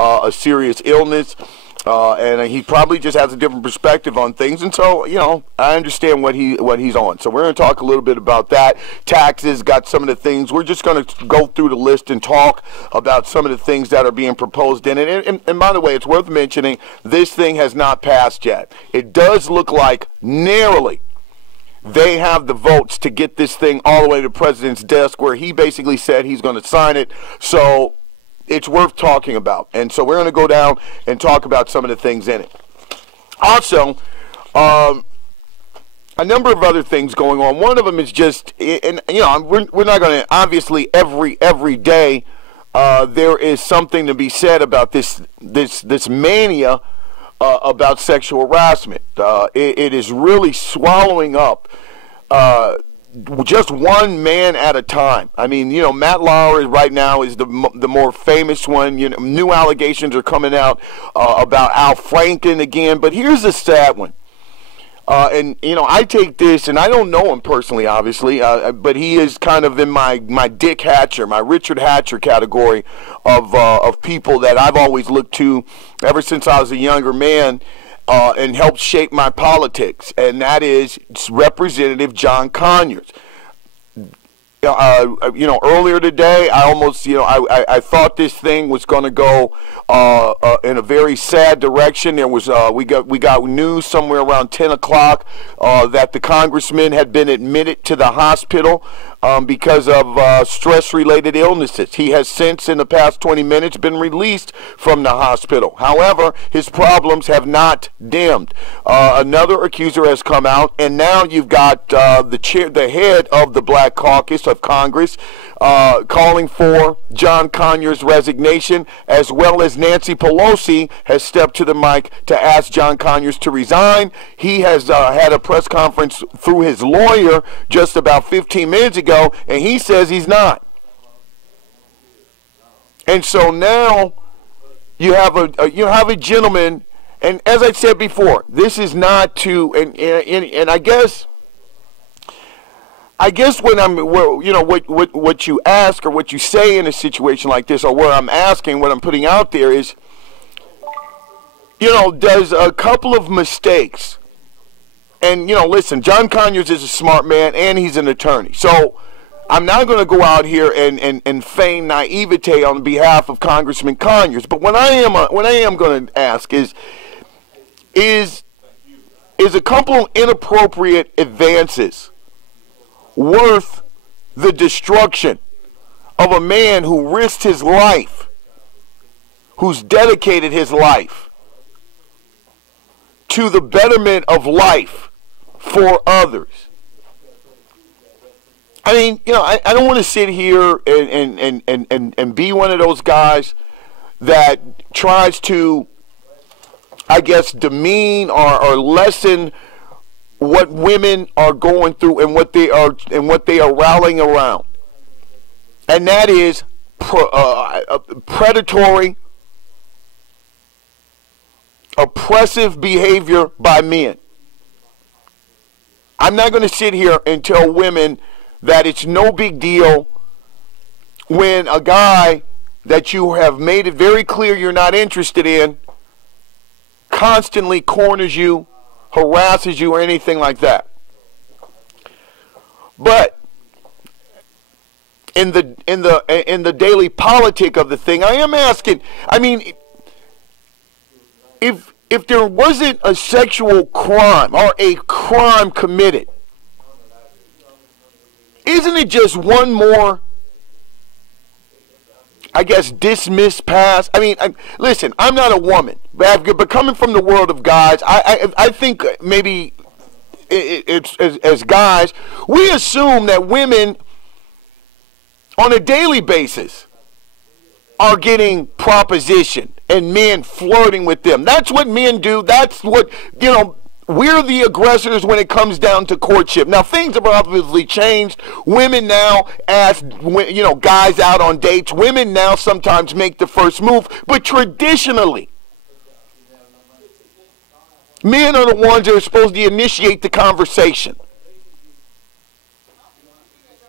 a serious illness. And he probably just has a different perspective on things, and so I understand what he's on. So we're going to talk a little bit about that. Taxes, got some of the things. We're just going to go through the list and talk about some of the things that are being proposed in it. And by the way, it's worth mentioning this thing has not passed yet. It does look like narrowly they have the votes to get this thing all the way to the president's desk, where he basically said he's going to sign it. So it's worth talking about. And so we're going to go down and talk about some of the things in it. Also, a number of other things going on. One of them is just, and we're not going to, obviously every day there is something to be said about this mania about sexual harassment. It is really swallowing up just one man at a time. I mean, Matt Lauer right now is the more famous one. New allegations are coming out about Al Franken again. But here's a sad one. And I take this, and I don't know him personally, obviously, but he is kind of in my Dick Hatcher, my Richard Hatcher category of people that I've always looked to ever since I was a younger man. And helped shape my politics, and that is Representative John Conyers. Earlier today, I almost, I thought this thing was going to go in a very sad direction. There was, we got news somewhere around 10 o'clock that the congressman had been admitted to the hospital because of stress-related illnesses. He has since, in the past 20 minutes, been released from the hospital. However, his problems have not dimmed. Another accuser has come out, and now you've got the head of the Black Caucus of Congress calling for John Conyers' resignation, as well as Nancy Pelosi has stepped to the mic to ask John Conyers to resign. He has had a press conference through his lawyer just about 15 minutes ago, and he says he's not. And so now you have a gentleman, and as I said before, this is not to, and I guess what you ask or what you say in a situation like this, or where I'm asking, what I'm putting out there is, does a couple of mistakes, and listen, John Conyers is a smart man and he's an attorney, so I'm not going to go out here and feign naivete on behalf of Congressman Conyers. But what I am going to ask is a couple of inappropriate advances worth the destruction of a man who risked his life, who's dedicated his life to the betterment of life for others? I mean, I don't want to sit here and be one of those guys that tries to, I guess, demean or lessen what women are going through and what they are rallying around, and that is predatory, oppressive behavior by men. I'm not going to sit here and tell women that it's no big deal when a guy that you have made it very clear you're not interested in constantly corners you, harasses you, or anything like that. But in the daily politic of the thing, I am asking, I mean, if there wasn't a sexual crime or a crime committed, isn't it just one more, I guess, dismissed past? I mean, listen, I'm not a woman, but coming from the world of guys, I think maybe it's as guys, we assume that women on a daily basis are getting propositioned and men flirting with them. That's what men do. That's what, we're the aggressors when it comes down to courtship. Now, things have obviously changed. Women now ask, guys out on dates. Women now sometimes make the first move. But traditionally, men are the ones that are supposed to initiate the conversation.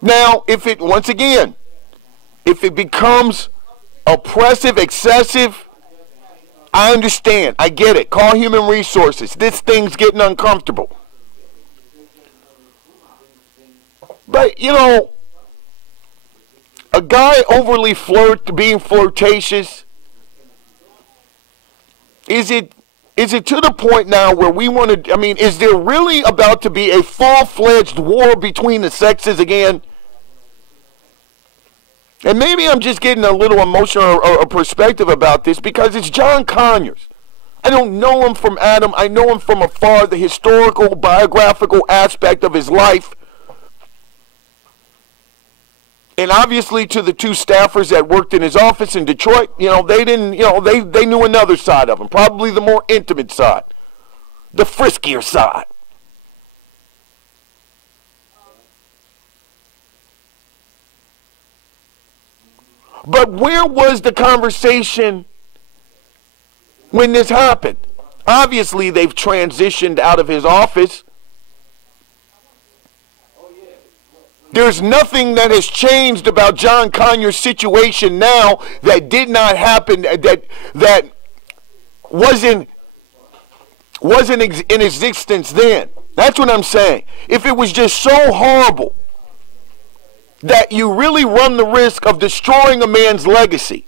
Now, if it becomes oppressive, excessive, I understand. I get it. Call human resources. This thing's getting uncomfortable. But, you know, a guy overly being flirtatious, is it to the point now where we want to, I mean, is there really about to be a full-fledged war between the sexes again? And maybe I'm just getting a little emotional or perspective about this because it's John Conyers. I don't know him from Adam. I know him from afar, the historical, biographical aspect of his life. And obviously to the two staffers that worked in his office in Detroit, you know, they didn't, you know, they knew another side of him, probably the more intimate side, the friskier side. But where was the conversation when this happened? Obviously, they've transitioned out of his office. There's nothing that has changed about John Conyers' situation now that did not happen, that wasn't in existence then. That's what I'm saying. If it was just so horrible that you really run the risk of destroying a man's legacy,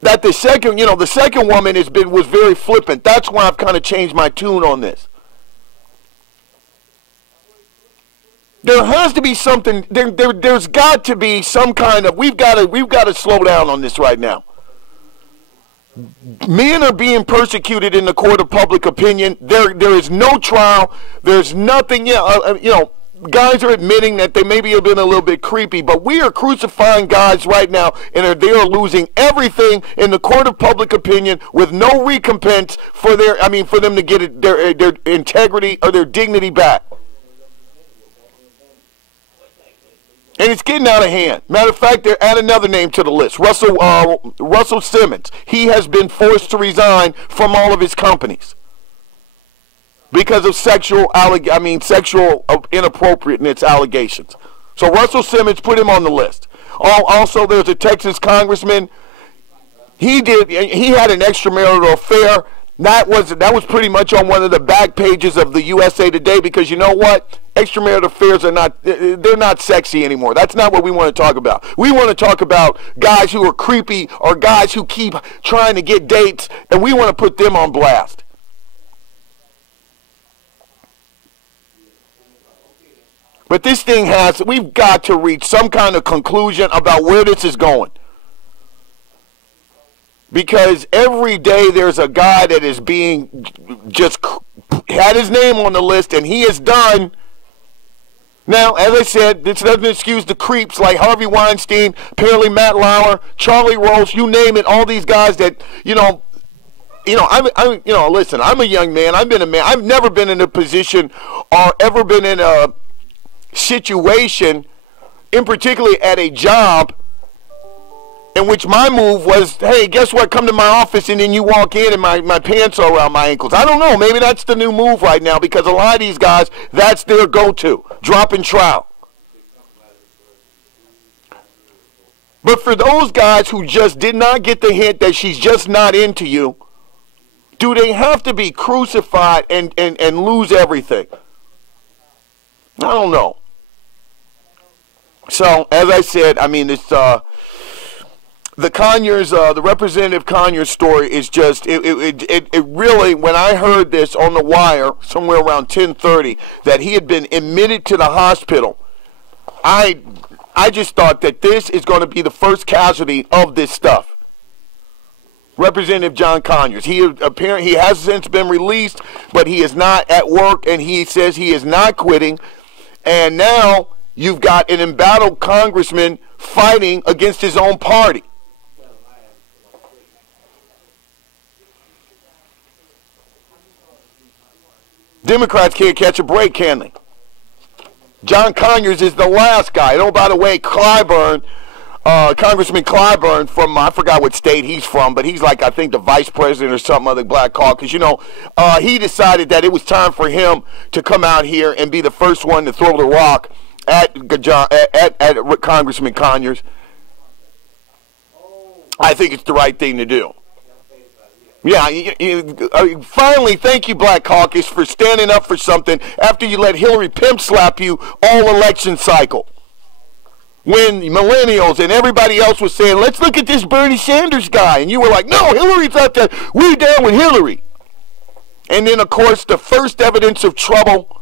that the second woman was very flippant. That's why I've kind of changed my tune on this. There has to be something. There's got to be some kind of. We've got to slow down on this right now. Men are being persecuted in the court of public opinion. There is no trial. There's nothing. Guys are admitting that they maybe have been a little bit creepy, but we are crucifying guys right now, and they are losing everything in the court of public opinion with no recompense for them to get their integrity or their dignity back. And it's getting out of hand. Matter of fact, they're add another name to the list. Russell Simmons. He has been forced to resign from all of his companies because of sexual inappropriateness allegations. So Russell Simmons, put him on the list. Also, there's a Texas congressman. He had an extramarital affair. That was pretty much on one of the back pages of the USA Today, because you know what? Extramarital affairs they're not sexy anymore. That's not what we want to talk about. We want to talk about guys who are creepy or guys who keep trying to get dates, and we want to put them on blast. But this thing we've got to reach some kind of conclusion about where this is going. Because every day there's a guy that is being had his name on the list, and he is done. Now, as I said, this doesn't excuse the creeps like Harvey Weinstein, apparently Matt Lauer, Charlie Rose, you name it, all these guys that, listen, I'm a young man. I've been a man. I've never been in a position or ever been in a situation, in particularly at a job, in which my move was, hey, guess what, come to my office, and then you walk in and my pants are around my ankles. I don't know, maybe that's the new move right now, because a lot of these guys, that's their go-to, drop and trowel. But for those guys who just did not get the hint that she's just not into you, do they have to be crucified and lose everything? I don't know. So, as I said, I mean, it's the Conyers, the Representative Conyers story is just, it really, when I heard this on the wire, somewhere around 10:30, that he had been admitted to the hospital, I just thought that this is going to be the first casualty of this stuff. Representative John Conyers, he has since been released, but he is not at work, and he says he is not quitting, and now you've got an embattled congressman fighting against his own party. Democrats can't catch a break, can they? John Conyers is the last guy. Oh, by the way, Clyburn, Congressman Clyburn from, I forgot what state he's from, but he's like, I think, the vice president or something of the Black Caucus. He decided that it was time for him to come out here and be the first one to throw the rock at Congressman Conyers. I think it's the right thing to do. Yeah, finally, thank you, Black Caucus, for standing up for something after you let Hillary pimp slap you all election cycle. When millennials and everybody else was saying, let's look at this Bernie Sanders guy. And you were like, no, Hillary's not that. We're down with Hillary. And then, of course, the first evidence of trouble,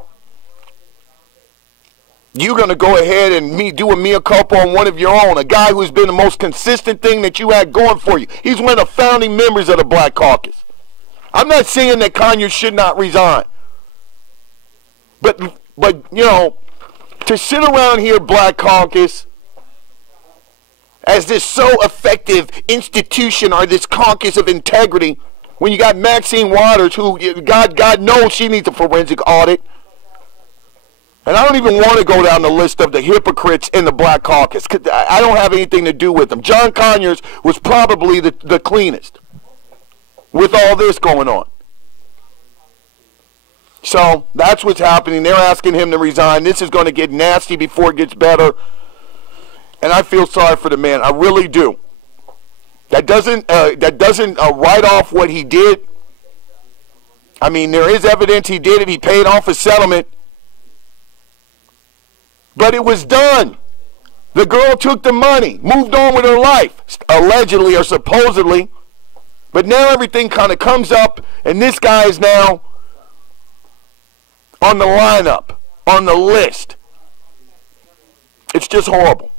you're going to go ahead and do a mea culpa on one of your own, a guy who's been the most consistent thing that you had going for you. He's one of the founding members of the Black Caucus. I'm not saying that Conyers should not resign. But you know, to sit around here, Black Caucus, as this so effective institution or this caucus of integrity, when you got Maxine Waters, who God knows she needs a forensic audit. And I don't even want to go down the list of the hypocrites in the Black Caucus, 'cause I don't have anything to do with them. John Conyers was probably the cleanest with all this going on. So that's what's happening. They're asking him to resign. This is going to get nasty before it gets better. And I feel sorry for the man. I really do. That doesn't write off what he did. I mean, there is evidence he did it. He paid off a settlement. But it was done. The girl took the money, moved on with her life, allegedly or supposedly. But now everything kind of comes up, and this guy is now on the lineup, on the list. It's just horrible.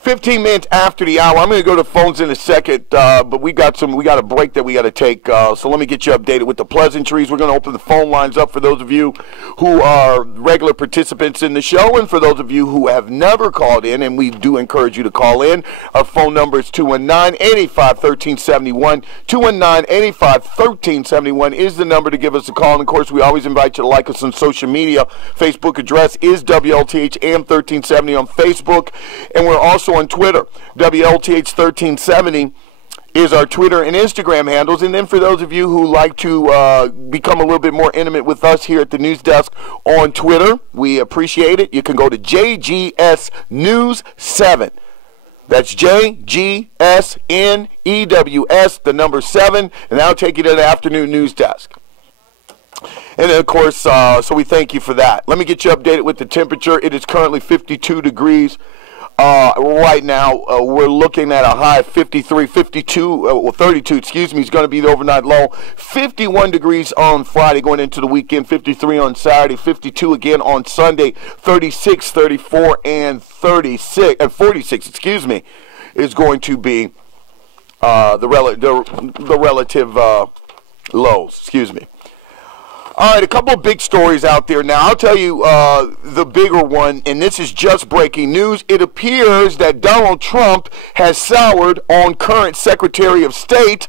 15 minutes after the hour. I'm going to go to phones in a second, but we got a break that we got to take. So let me get you updated with the pleasantries. We're going to open the phone lines up for those of you who are regular participants in the show, and for those of you who have never called in, and we do encourage you to call in. Our phone number is 219-885-1371. 219-885-1371 is the number to give us a call. And of course, we always invite you to like us on social media. Facebook address is WLTH AM 1370 on Facebook, and we're also on Twitter. WLTH 1370 is our Twitter and Instagram handles. And then for those of you who like to become a little bit more intimate with us here at the News Desk on Twitter, we appreciate it. You can go to JGS News 7. That's JGSNEWS, the number 7, and that'll take you to the afternoon news desk. And then, of course, so we thank you for that. Let me get you updated with the temperature. It is currently 52 degrees. Right now, we're looking at a high of 53, 52, 32, excuse me, is going to be the overnight low. 51 degrees on Friday going into the weekend, 53 on Saturday, 52 again on Sunday, 36, 34, and 46, excuse me, is going to be the relative lows, excuse me. All right, a couple of big stories out there now. I'll tell you the bigger one, and this is just breaking news. It appears that Donald Trump has soured on current Secretary of State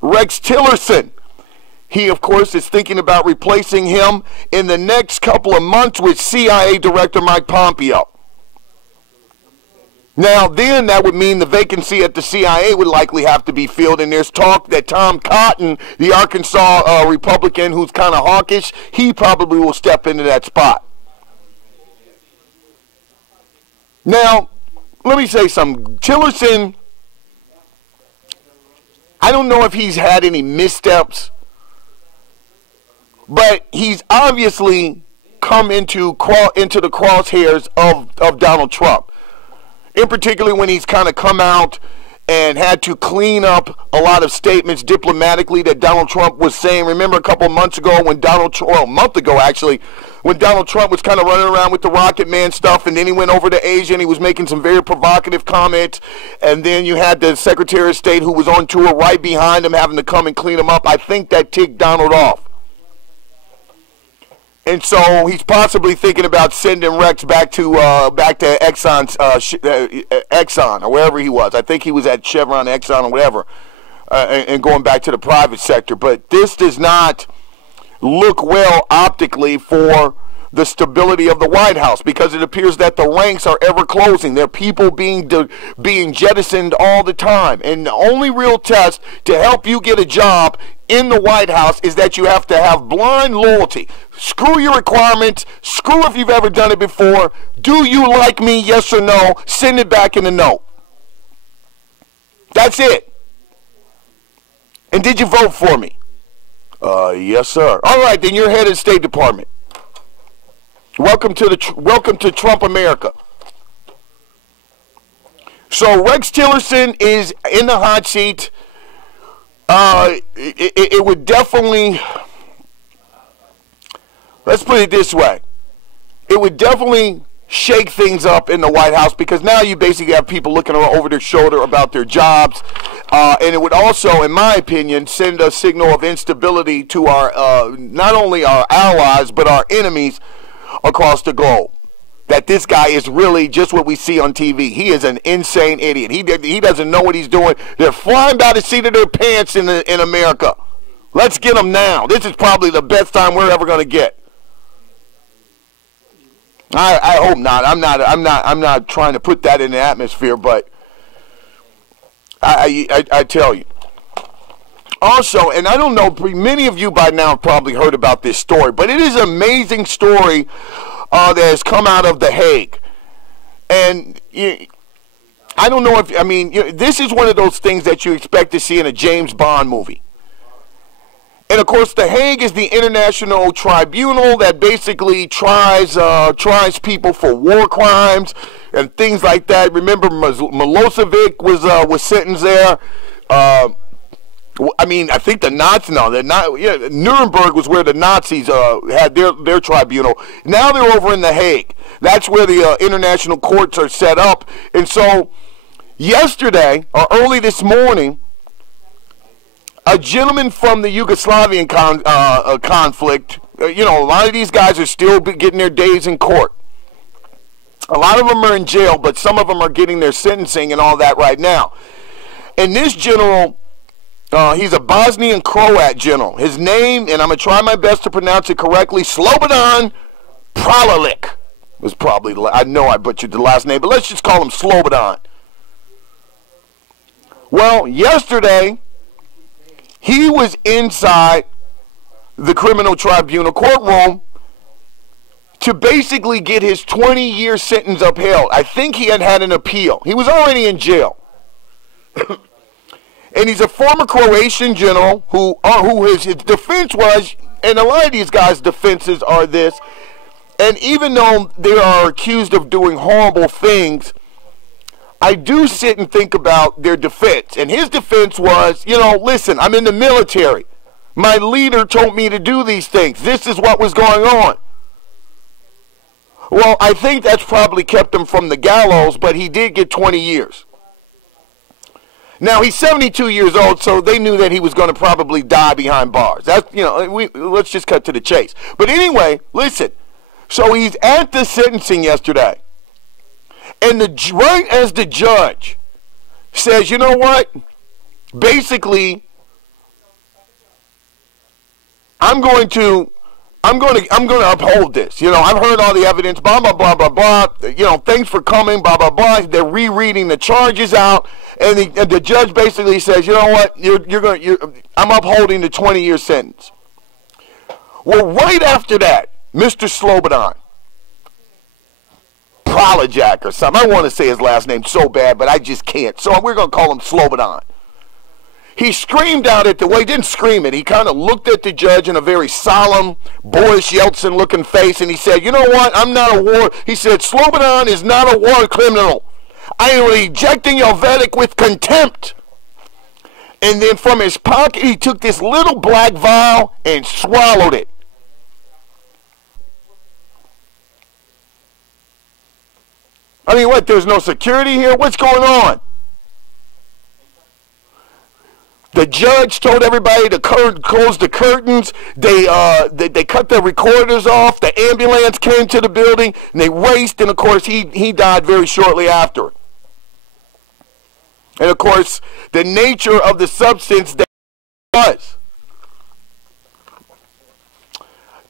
Rex Tillerson. He, of course, is thinking about replacing him in the next couple of months with CIA Director Mike Pompeo. Now, then that would mean the vacancy at the CIA would likely have to be filled, and there's talk that Tom Cotton, the Arkansas Republican who's kind of hawkish, he probably will step into that spot. Now, let me say something. Tillerson, I don't know if he's had any missteps, but he's obviously come into the crosshairs of Donald Trump. In particular, when he's kind of come out and had to clean up a lot of statements diplomatically that Donald Trump was saying. Remember a couple of months ago when a month ago actually, when Donald Trump was kind of running around with the Rocket Man stuff, and then he went over to Asia and he was making some very provocative comments, and then you had the Secretary of State who was on tour right behind him having to come and clean him up. I think that ticked Donald off. And so he's possibly thinking about sending Rex back to Exxon or wherever he was. I think he was at Chevron, Exxon, or whatever, and going back to the private sector. But this does not look well optically for the stability of the White House, because it appears that the ranks are ever closing. There are people being jettisoned all the time. And the only real test to help you get a job in the White House is that you have to have blind loyalty. Screw your requirements. Screw if you've ever done it before. Do you like me? Yes or no? Send it back in a note. That's it. And did you vote for me? Yes, sir. All right, then you're head of the State Department. Welcome to Trump America. So Rex Tillerson is in the hot seat. It would definitely, let's put it this way, it would definitely shake things up in the White House, because now you basically have people looking over their shoulder about their jobs, and it would also, in my opinion, send a signal of instability to our not only our allies but our enemies across the globe. That this guy is really just what we see on TV. He is an insane idiot. He doesn't know what he's doing. They're flying by the seat of their pants in America. Let's get them now. This is probably the best time we're ever going to get. I hope not. I'm not trying to put that in the atmosphere, but I tell you. Also, and I don't know, many of you by now have probably heard about this story, but it is an amazing story that has come out of The Hague. And I don't know if, I mean, this is one of those things that you expect to see in a James Bond movie. And of course, The Hague is the international tribunal that basically tries people for war crimes and things like that. Remember, Milosevic was sentenced there. I mean, I think Nuremberg was where the Nazis had their tribunal. Now they're over in The Hague. That's where the international courts are set up. And so, yesterday, or early this morning, a gentleman from the Yugoslavian conflict, a lot of these guys are still getting their days in court. A lot of them are in jail, but some of them are getting their sentencing and all that right now. And this general, he's a Bosnian Croat general. His name, and I'm going to try my best to pronounce it correctly, Slobodan Pralic. Was probably, I know I butchered the last name, but let's just call him Slobodan. Well, yesterday, he was inside the criminal tribunal courtroom to basically get his 20-year sentence upheld. I think he had an appeal. He was already in jail. And he's a former Croatian general who his defense was, and a lot of these guys' defenses are this, and even though they are accused of doing horrible things, I do sit and think about their defense. And his defense was, listen, I'm in the military. My leader told me to do these things. This is what was going on. Well, I think that's probably kept him from the gallows, but he did get 20 years. Now, he's 72 years old, so they knew that he was going to probably die behind bars. That's, let's just cut to the chase. But anyway, listen. So he's at the sentencing yesterday. And right as the judge says, you know what? Basically, I'm going to uphold this. I've heard all the evidence, blah, blah, blah, blah, blah. Thanks for coming, blah, blah, blah. They're rereading the charges out. And the judge basically says, you know what? I'm upholding the 20-year sentence. Well, right after that, Mr. Slobodan Pralic or something. I want to say his last name so bad, but I just can't. So we're going to call him Slobodan. He screamed out at he didn't scream it. He kind of looked at the judge in a very solemn, boyish Yeltsin-looking face, and he said, you know what? He said, Slobodan is not a war criminal. I am rejecting your verdict with contempt. And then from his pocket, he took this little black vial and swallowed it. I mean, what, there's no security here? What's going on? The judge told everybody to close the curtains. They cut the recorders off. The ambulance came to the building, and they raced, and, of course, he died very shortly after. And, of course, the nature of the substance that he was.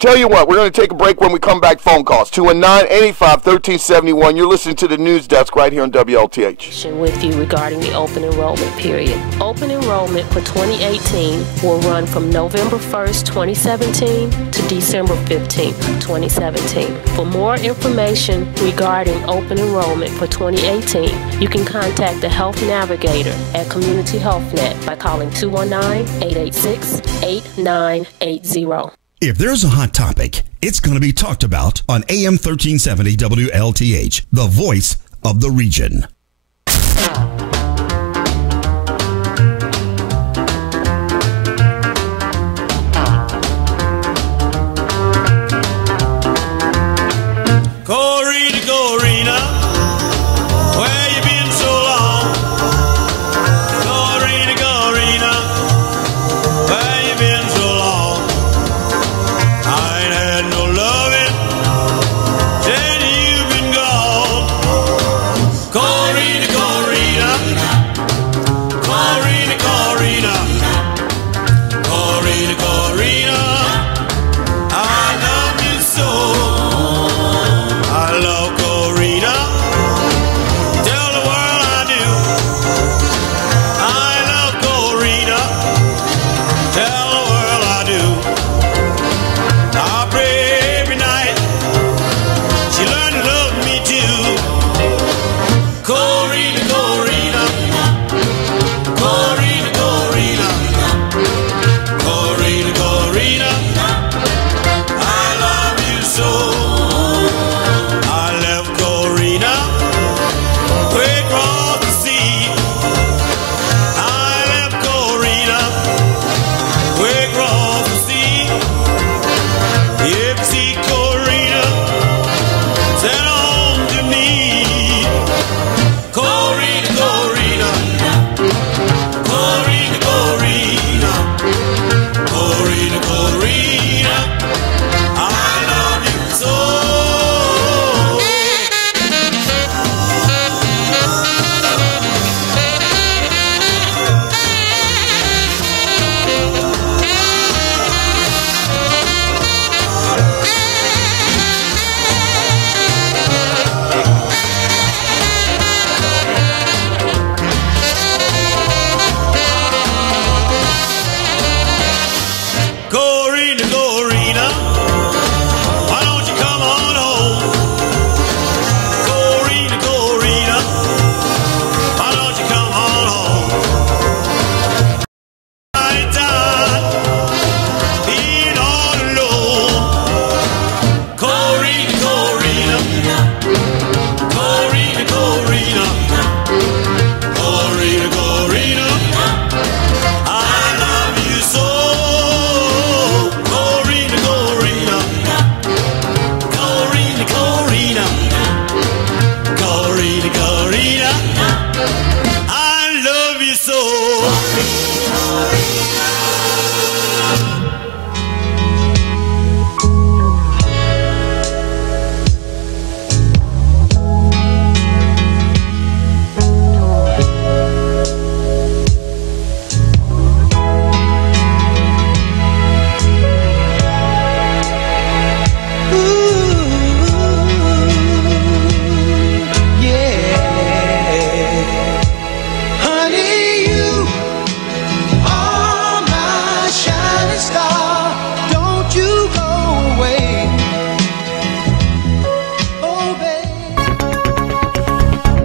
Tell you what, we're going to take a break. When we come back, phone calls. 219-885-1371. You're listening to the News Desk right here on WLTH. With you regarding the open enrollment period. Open enrollment for 2018 will run from November 1st, 2017 to December 15th, 2017. For more information regarding open enrollment for 2018, you can contact the Health Navigator at Community Health Net by calling 219-886-8980. If there's a hot topic, it's going to be talked about on AM 1370 WLTH, the voice of the region.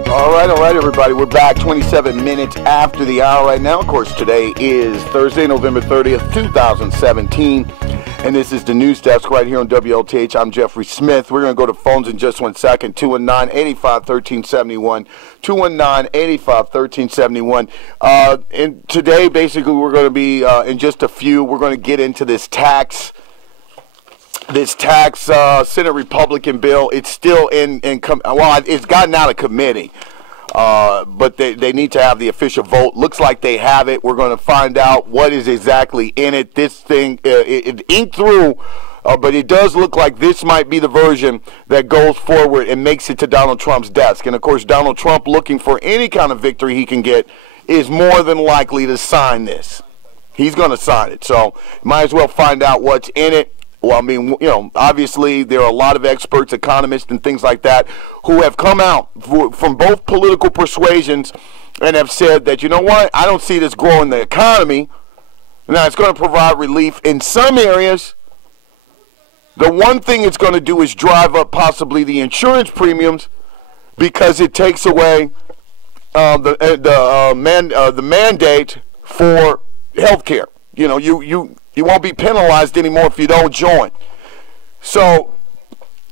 All right, everybody. We're back 27 minutes after the hour right now. Of course, today is Thursday, November 30th, 2017. And this is the News Desk right here on WLTH. I'm Jeffrey Smith. We're going to go to phones in just 1 second. 219-885-1371. 219-885-1371. And today, basically, we're going to be, in just a few, we're going to get into this tax Senate Republican bill. It's still it's gotten out of committee. But they need to have the official vote. Looks like they have it. We're going to find out what is exactly in it. This thing, it inked through, but it does look like this might be the version that goes forward and makes it to Donald Trump's desk. And, of course, Donald Trump, looking for any kind of victory he can get, is more than likely to sign this. He's going to sign it. So might as well find out what's in it. Well, I mean, you know, obviously there are a lot of experts, economists, and things like that who have come out from both political persuasions and have said that, you know what, I don't see this growing the economy. Now, it's going to provide relief in some areas. The one thing it's going to do is drive up possibly the insurance premiums because it takes away the mandate for health care. You know, you won't be penalized anymore if you don't join. So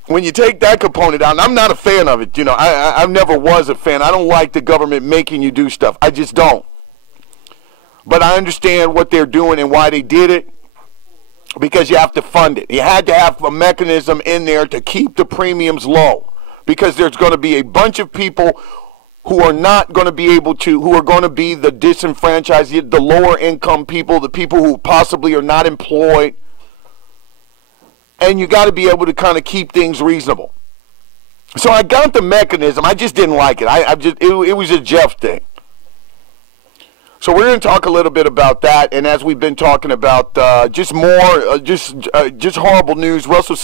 when you take that component out, and I'm not a fan of it. You know, I never was a fan. I don't like the government making you do stuff. I just don't. But I understand what they're doing and why they did it, because you have to fund it. You had to have a mechanism in there to keep the premiums low, because there's going to be a bunch of people who are not going to be able to, who are going to be the disenfranchised, the lower income people, the people who possibly are not employed. And you got to be able to kind of keep things reasonable. So I got the mechanism. I just didn't like it. It was a Jeff thing. So we're going to talk a little bit about that, and as we've been talking about just horrible news. Russell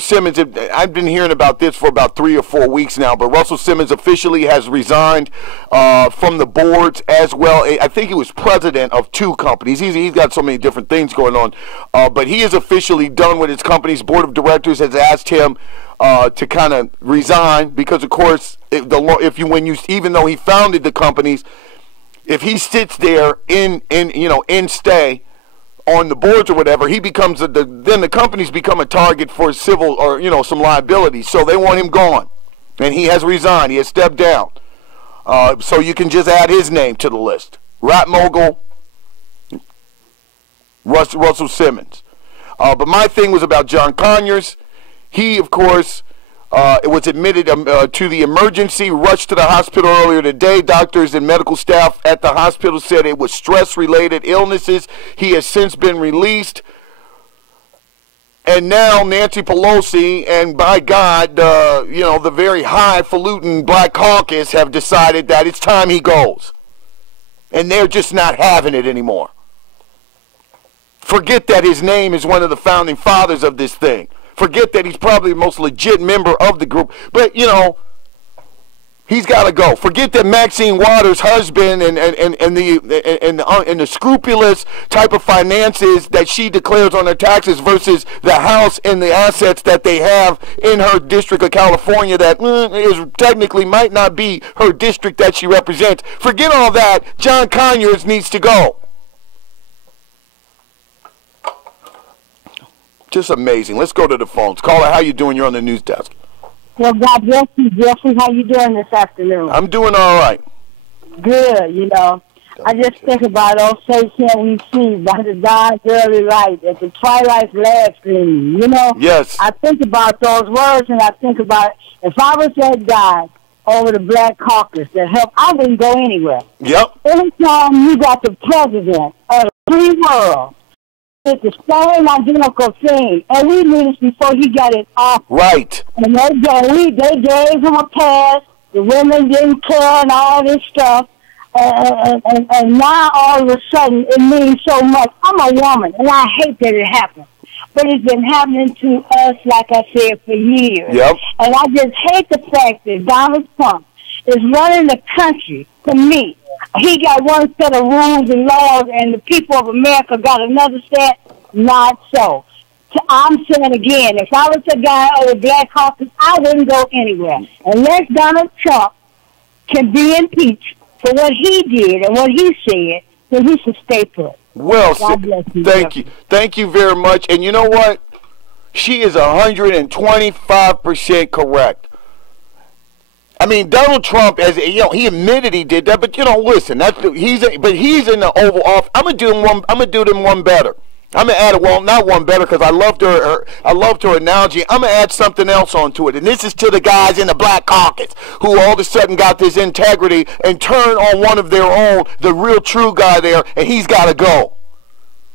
Simmons, I've been hearing about this for about 3 or 4 weeks now, but Russell Simmons officially has resigned from the boards as well. I think he was president of 2 companies. He's got so many different things going on, but he is officially done with his company's board of directors. Has asked him to kind of resign because, of course, even though he founded the companies, if he sits there in stay on the boards or whatever, he becomes then the companies become a target for civil or some liability. So they want him gone, and he has resigned. He has stepped down. So you can just add his name to the list. Rap mogul Russell Simmons. But my thing was about John Conyers. He, of course, was admitted to the emergency, rushed to the hospital earlier today. Doctors and medical staff at the hospital said it was stress-related illnesses. He has since been released. And now Nancy Pelosi and, by God, the very highfalutin Black Caucus have decided that it's time he goes. And they're just not having it anymore. Forget that his name is one of the founding fathers of this thing. Forget that he's probably the most legit member of the group. But, he's got to go. Forget that Maxine Waters' husband and the scrupulous type of finances that she declares on her taxes versus the house and the assets that they have in her district of California that is technically might not be her district that she represents. Forget all that. John Conyers needs to go. Just amazing. Let's go to the phones. Caller, how you doing? You're on the news desk. Well, God bless you, Jeffrey. How you doing this afternoon? I'm doing all right. Good, I just think about those faces we see by the dawn's early light at the twilight's last gleam, Yes. I think about those words, and I think about if I was that guy over the Black Caucus that helped, I wouldn't go anywhere. Yep. Anytime you got the president of the free world, it's the same identical thing, and we knew this before he got it off. Right. And they gave him a pass. The women didn't care and all this stuff. And now all of a sudden it means so much. I'm a woman, and I hate that it happened. But it's been happening to us, like I said, for years. Yep. And I just hate the fact that Donald Trump is running the country for me. He got one set of rules and laws, and the people of America got another set. Not so. I'm saying again, if I was a guy over Black Caucus, I wouldn't go anywhere. Unless Donald Trump can be impeached for what he did and what he said, then he should stay put. Well, thank you very much. And you know what? She is 125% correct. I mean, Donald Trump, he admitted he did that, but listen, he's in the Oval Office. I'm gonna do them one better. I'm gonna add not one better because I loved her analogy. I'm gonna add something else onto it, and this is to the guys in the Black Caucus who all of a sudden got this integrity and turned on one of their own, the real true guy there, and he's got to go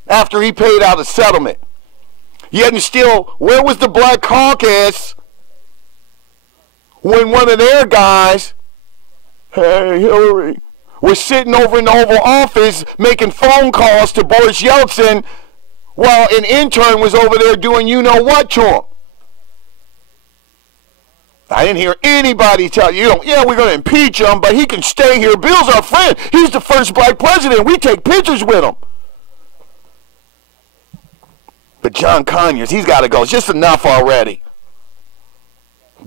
after he paid out a settlement. Yet and still, where was the Black Caucus when one of their guys, hey, Hillary, was sitting over in the Oval Office making phone calls to Boris Yeltsin while an intern was over there doing you-know-what to him. I didn't hear anybody tell you, yeah, we're going to impeach him, but he can stay here. Bill's our friend. He's the first black president. We take pictures with him. But John Conyers, he's got to go. It's just enough already.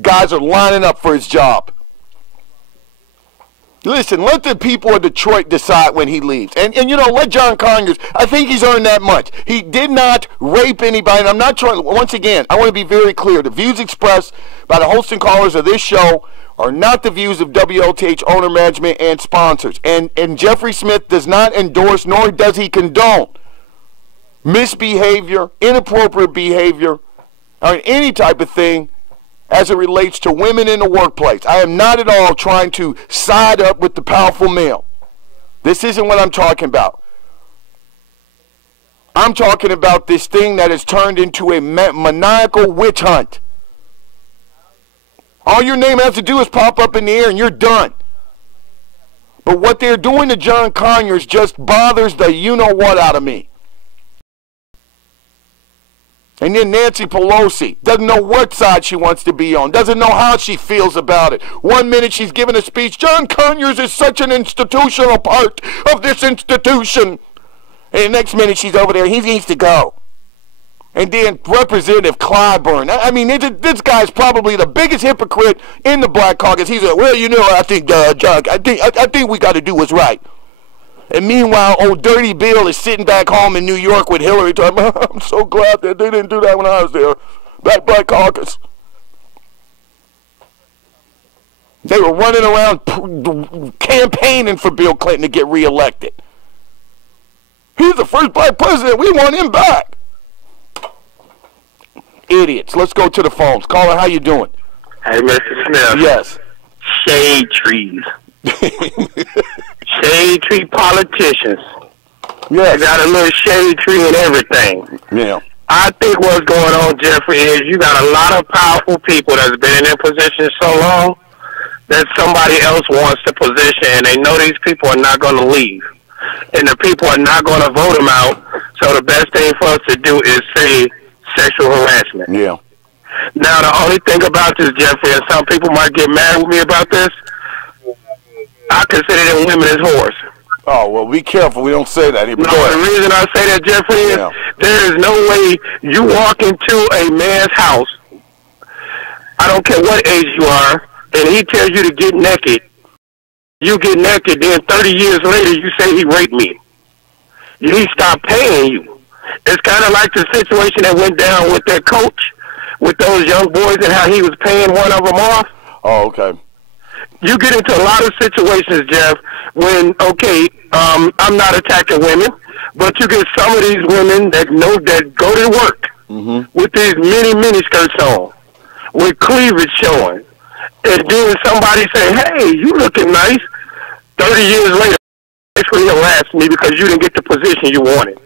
Guys are lining up for his job. Listen, let the people of Detroit decide when he leaves. And let John Conyers, I think he's earned that much. He did not rape anybody. And I'm not trying, once again, I want to be very clear. The views expressed by the host and callers of this show are not the views of WLTH owner, management, and sponsors. And Jeffrey Smith does not endorse, nor does he condone misbehavior, inappropriate behavior, or any type of thing as it relates to women in the workplace. I am not at all trying to side up with the powerful male. This isn't what I'm talking about. I'm talking about this thing that has turned into a maniacal witch hunt. All your name has to do is pop up in the air and you're done. But what they're doing to John Conyers just bothers the you-know-what out of me. And then Nancy Pelosi doesn't know what side she wants to be on, doesn't know how she feels about it. 1 minute she's giving a speech, John Conyers is such an institutional part of this institution. And the next minute she's over there, he needs to go. And then Representative Clyburn, I mean, this guy's probably the biggest hypocrite in the Black Caucus. He's like, well, I think, John, I think we got to do what's right. And meanwhile, old Dirty Bill is sitting back home in New York with Hillary talking, I'm so glad that they didn't do that when I was there. That Black Caucus. They were running around campaigning for Bill Clinton to get reelected. He's the first black president. We want him back. Idiots. Let's go to the phones. Caller, how you doing? Hey, Mr. Smith. Yes. Shade trees. Shade tree politicians. Yes. They got a little shade tree and everything. Yeah. I think what's going on, Jeffrey, is you got a lot of powerful people that's been in their position so long that somebody else wants the position, and they know these people are not going to leave. And the people are not going to vote them out, so the best thing for us to do is say sexual harassment. Yeah. Now, the only thing about this, Jeffrey, and some people might get mad with me about this, I consider them women as whores. Oh, well, be careful. We don't say that here. No, the reason I say that, Jeffrey, is there is no way you walk into a man's house, I don't care what age you are, and he tells you to get naked. You get naked, then 30 years later you say he raped me. He stopped paying you. It's kind of like the situation that went down with that coach, with those young boys and how he was paying one of them off. Oh, okay. You get into a lot of situations, Jeff, when, okay, I'm not attacking women, but you get some of these women that know that go to work with these mini skirts on, with cleavage showing, and then somebody say, hey, you looking nice. 30 years later, sexually harassed me because you didn't get the position you wanted.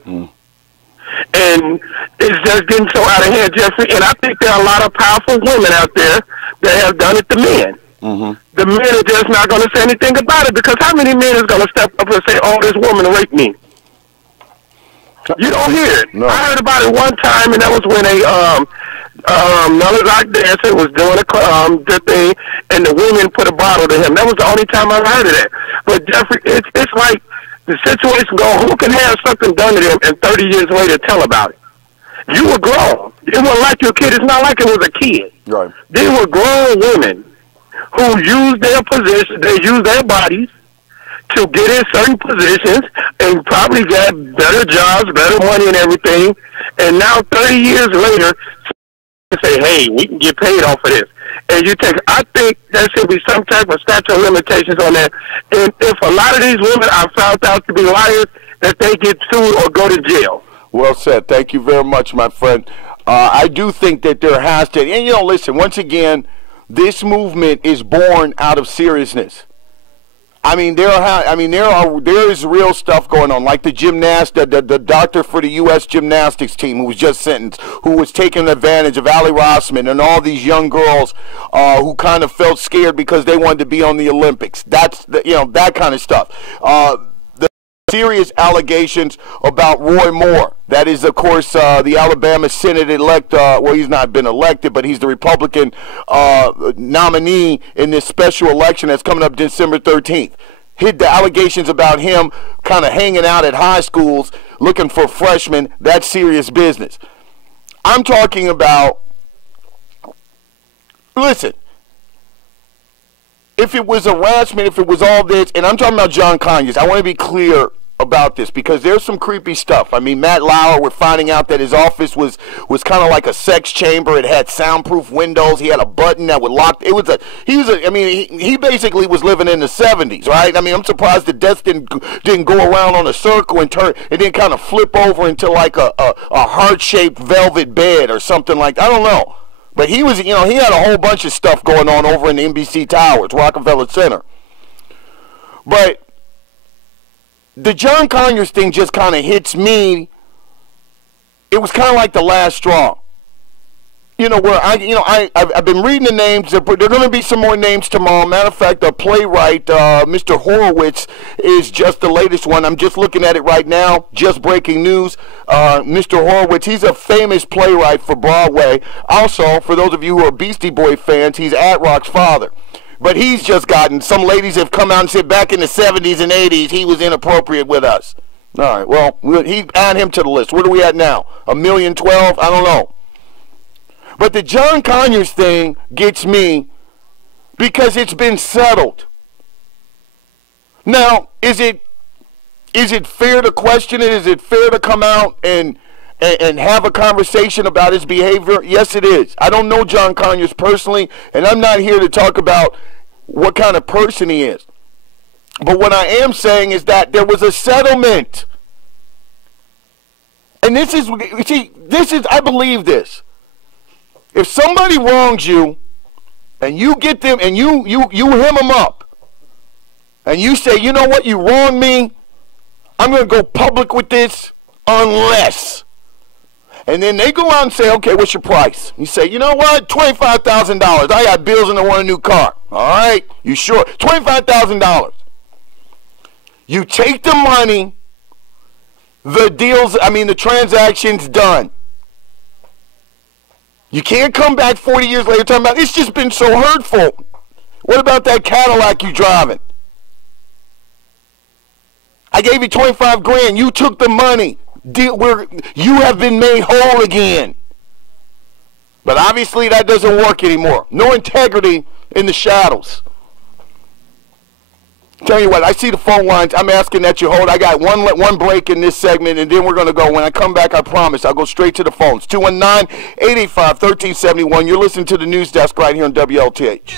And it's just getting so out of hand, Jeffrey, and I think there are a lot of powerful women out there that have done it to men. The men are just not going to say anything about it, because how many men is going to step up and say, oh, this woman raped me? You don't hear it. No. I heard about it one time, and that was when another rock dancer was doing the thing, and the women put a bottle to him. That was the only time I heard of that. But Jeffrey, it's like the situation go, who can have something done to them and 30 years later tell about it? You were grown. It wasn't like your kid. It's not like it was a kid. Right. They were grown women who used their position, they used their bodies to get in certain positions and probably got better jobs, better money and everything. And now 30 years later, say, hey, we can get paid off of this. And you take, I think there should be some type of statute of limitations on that. And if a lot of these women are found out to be liars, that they get sued or go to jail. Well said. Thank you very much, my friend. I do think that there has to, and listen, once again, this movement is born out of seriousness. I mean, there is real stuff going on, like the the doctor for the U.S. gymnastics team who was just sentenced, who was taking advantage of Ali Rossman and all these young girls who kind of felt scared because they wanted to be on the Olympics. That's that kind of stuff. The serious allegations about Roy Moore. That is, of course, the Alabama Senate-elect. Well, he's not been elected, but he's the Republican nominee in this special election that's coming up December 13th. Hit the allegations about him kind of hanging out at high schools looking for freshmen. That's serious business. I'm talking about, listen, if it was harassment, if it was all this, and I'm talking about John Conyers, I want to be clear about this because there's some creepy stuff. I mean, Matt Lauer, we're finding out that his office was kind of like a sex chamber. It had soundproof windows. He had a button that would lock. He basically was living in the 70s, right? I mean, I'm surprised the desk didn't go around on a circle and turn and then kind of flip over into like a heart-shaped velvet bed or something like that. I don't know. But he was, he had a whole bunch of stuff going on over in the NBC Towers, Rockefeller Center. But the John Conyers thing just kind of hits me. It was kind of like the last straw. Where I've been reading the names. There are going to be some more names tomorrow. Matter of fact, the playwright, Mr. Horowitz, is just the latest one. I'm just looking at it right now. Just breaking news. Mr. Horowitz, he's a famous playwright for Broadway. Also, for those of you who are Beastie Boy fans, he's Ad-Rock's father. But he's just gotten, some ladies have come out and said back in the 70s and 80s he was inappropriate with us. All right, well, he add him to the list. Where are we at now? 1,012,000? I don't know. But the John Conyers thing gets me because it's been settled. Now, is it fair to question it? Is it fair to come out and have a conversation about his behavior? Yes, it is. I don't know John Conyers personally, and I'm not here to talk about what kind of person he is. But what I am saying is that there was a settlement. And I believe this. If somebody wrongs you, and you get them, and you hem them up, and you say, you know what, you wronged me, I'm going to go public with this unless. And then they go out and say, okay, what's your price? You say, you know what, $25,000. I got bills and I want a new car. All right, you sure? $25,000. You take the money, the transaction's done. You can't come back 40 years later talking about, it's just been so hurtful. What about that Cadillac you driving? I gave you 25 grand. You took the money. You have been made whole again. But obviously that doesn't work anymore. No integrity in the shadows. Tell you what, I see the phone lines. I'm asking that you hold. I got one break in this segment, and then we're going to go. When I come back, I promise, I'll go straight to the phones. 219-885-1371. You're listening to the News Desk right here on WLTH.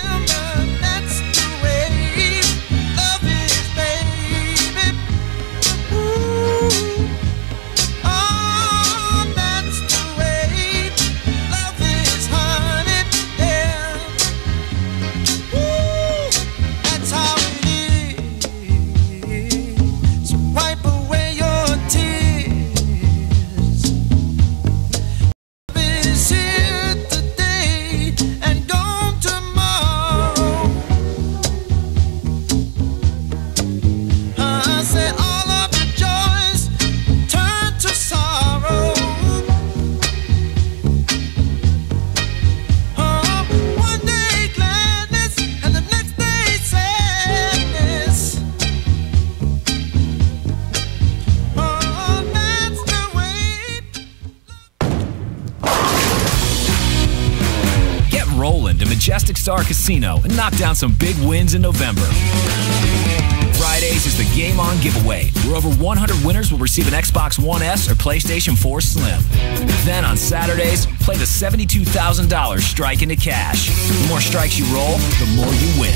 Majestic Star Casino and knock down some big wins in November. Fridays is the Game On giveaway, where over 100 winners will receive an Xbox One S or PlayStation 4 Slim. Then on Saturdays, play the $72,000 Strike into Cash. The more strikes you roll, the more you win.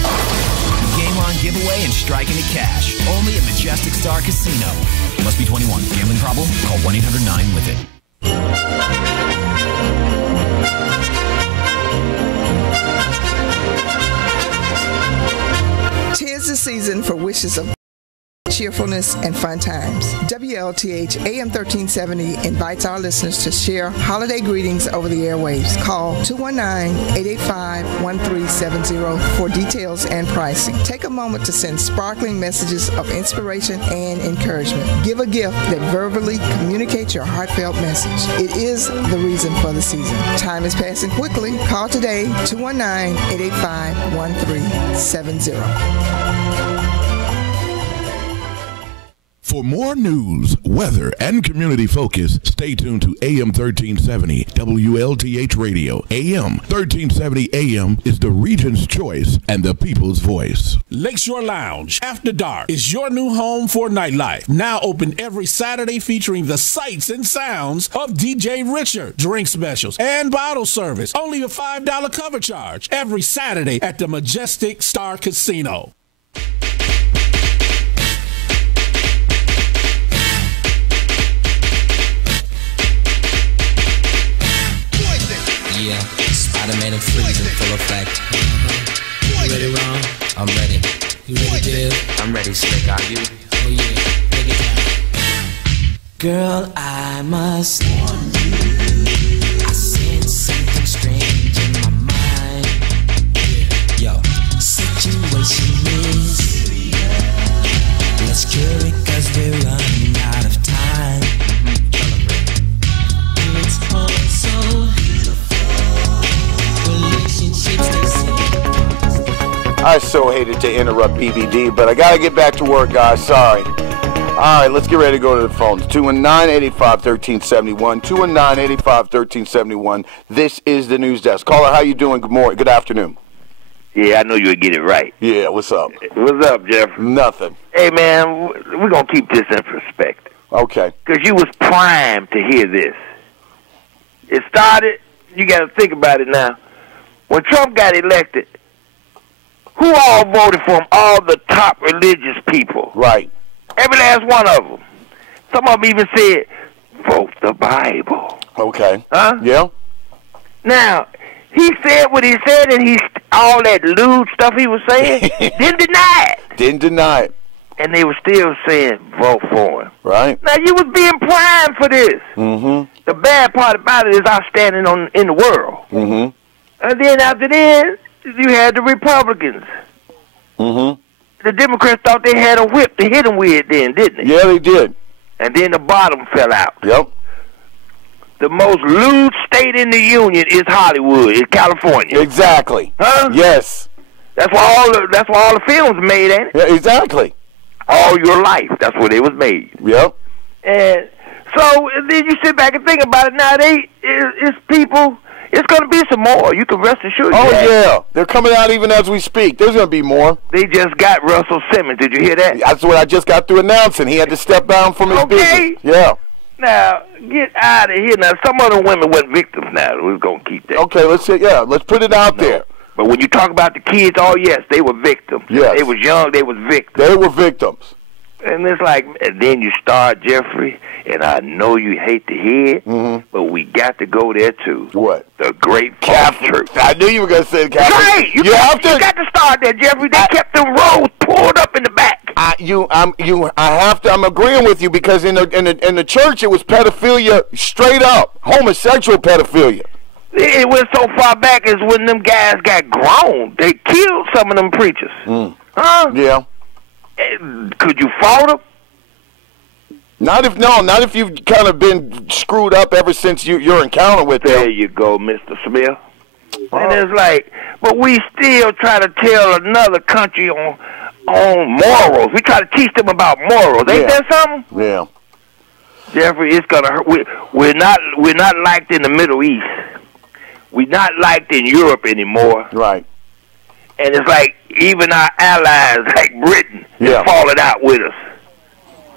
The Game On giveaway and Strike into Cash, only at Majestic Star Casino. Must be 21. Gambling problem? Call 1-800-9-WITH-IT. 'Tis the season for wishes of cheerfulness, and fun times. WLTH AM 1370 invites our listeners to share holiday greetings over the airwaves. Call 219-885-1370 for details and pricing. Take a moment to send sparkling messages of inspiration and encouragement. Give a gift that verbally communicates your heartfelt message. It is the reason for the season. Time is passing quickly. Call today, 219-885-1370. For more news, weather, and community focus, stay tuned to AM 1370 WLTH Radio. AM 1370 AM is the region's choice and the people's voice. Lakeshore Lounge After Dark is your new home for nightlife. Now open every Saturday, featuring the sights and sounds of DJ Richard. Drink specials and bottle service. Only a $5 cover charge every Saturday at the Majestic Star Casino. Yeah, Spider-Man and Freeze in full effect. You ready, Ron? I'm ready. You ready, Dale? I'm ready, Slick. Are you? Oh, yeah. Take it down. Girl, I must warn you. I sense something strange in my mind. Yo, situation is. Let's cure it, 'cause we're running out of time. It's all so I so hated to interrupt PBD, but I got to get back to work, guys. Sorry. All right, let's get ready to go to the phones. 219-885-1371. 219-885-1371. This is the News Desk. Caller, how you doing? Good morning. Good afternoon. Yeah, I knew you would get it right. Yeah, what's up? What's up, Jeff? Nothing. Hey, man, we're going to keep this in perspective. Okay. Because you was primed to hear this. It started, you got to think about it now. When Trump got elected, who all voted for him? All the top religious people. Right. Every last one of them. Some of them even said, vote the Bible. Okay. Huh? Yeah. Now, he said what he said, and all that lewd stuff he was saying, didn't deny it. Didn't deny it. And they were still saying, vote for him. Right. Now, you was being primed for this. Mm-hmm. The bad part about it is our standing in the world. Mm-hmm. And then after this, you had the Republicans. Mm-hmm. The Democrats thought they had a whip to hit them with then, didn't they? Yeah, they did. And then the bottom fell out. Yep. The most lewd state in the union is Hollywood, is California. Exactly. Huh? Yes. That's why all the films made, ain't it? Yeah, exactly. All your life, that's where they was made. Yep. And so then you sit back and think about it. Now it's people. It's going to be some more. You can rest assured. Oh, yeah. They're coming out even as we speak. There's going to be more. They just got Russell Simmons. Did you hear that? That's what I just got through announcing. He had to step down from his business. Yeah. Now, get out of here. Now, some of the women weren't victims now. We're going to keep that. Okay, let's put it out there. But when you talk about the kids, oh, yes, they were victims. Yes. They was young. They was victims. They were victims. And it's like, and then you start, Jeffrey, and I know you hate to hear it, but we got to go there, too. What? The Great Catholic Church. I knew you were going to say the Catholic. Right. You got to start there, Jeffrey. They kept them roads pulled up in the back. I'm agreeing with you because in the church it was pedophilia straight up, homosexual pedophilia. It went so far back as when them guys got grown. They killed some of them preachers. Huh? Yeah. Could you fault them? Not if you've kind of been screwed up ever since your encounter with them. There you go, Mr. Smith. And it's like, but we still try to tell another country on morals. We try to teach them about morals. Ain't that something? Yeah. Jeffrey, it's gonna hurt. We're not liked in the Middle East. We're not liked in Europe anymore. Right. And it's like even our allies, like Britain, is falling out with us.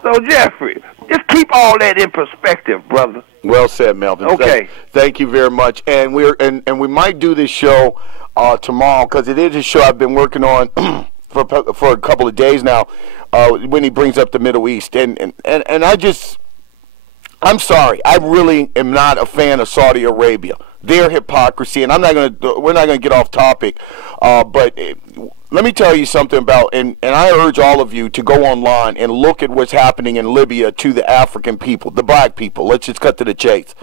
So, Jeffrey, just keep all that in perspective, brother. Well said, Melvin. Okay. Thank you very much. And we might do this show tomorrow because it is a show I've been working on for a couple of days now. When he brings up the Middle East, and I'm sorry, I really am not a fan of Saudi Arabia. Their hypocrisy, and we're not gonna get off topic, but let me tell you something about, and I urge all of you to go online and look at what's happening in Libya to the African people, the black people. Let's just cut to the chase.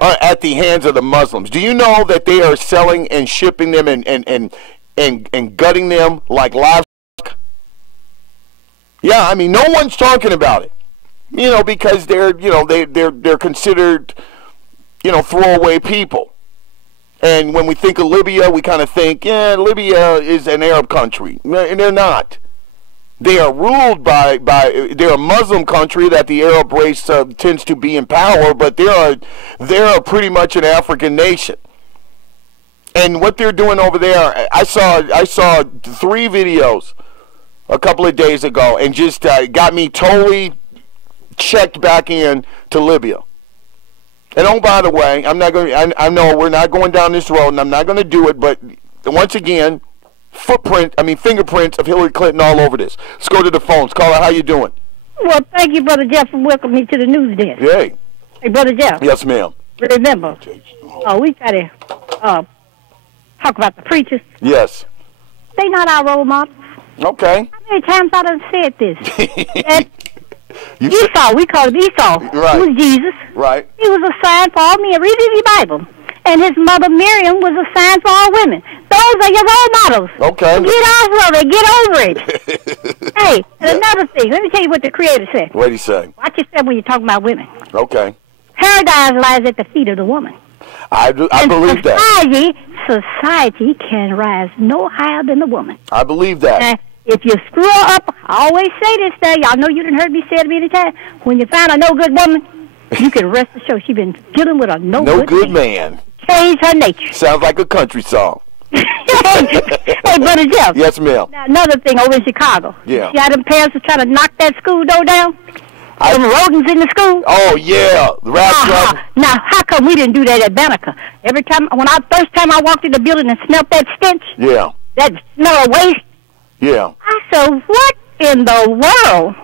At the hands of the Muslims. Do you know that they are selling and shipping them and gutting them like livestock? Yeah, I mean, no one's talking about it. Because they're considered, throwaway people. And when we think of Libya, we kind of think, yeah, Libya is an Arab country. And they're not. They are ruled by they're a Muslim country that the Arab race tends to be in power, but they're pretty much an African nation. And what they're doing over there, I saw 3 videos a couple of days ago, and just got me totally checked back in to Libya. And oh, by the way, I know we're not going down this road, and I'm not going to do it, but once again, fingerprints of Hillary Clinton all over this. Let's go to the phones. Caller, how you doing? Well, thank you, Brother Jeff, for welcoming me to the news desk. Hey. Hey, Brother Jeff. Yes, ma'am. Remember, we got to talk about the preachers. Yes. They not our role models. Okay. How many times I done said this? Esau, we call him Esau. Right. He was Jesus. Right. He was a sign for all men. Read the Bible. And his mother Miriam was a sign for all women. Those are your role models. Okay. Get off of it. Get over it. Hey, and another thing. Let me tell you what the Creator said. What did he say? Watch yourself when you're talking about women. Okay. Paradise lies at the feet of the woman. I believe that. Society can rise no higher than the woman. I believe that. And if you screw her up, I always say this there. Y'all know you done heard me say it many times. When you find a no good woman, you can rest assured she's been dealing with a no good man. Change her nature. Sounds like a country song. Hey, Brother Jeff. Yes, ma'am. Now, another thing over in Chicago. Yeah. See how them parents are trying to knock that school door down? Them rodents in the school? Oh, yeah. The Now, how come we didn't do that at Banneker? First time I walked in the building and smelled that stench, yeah, that smell of waste, yeah, I said, what in the world?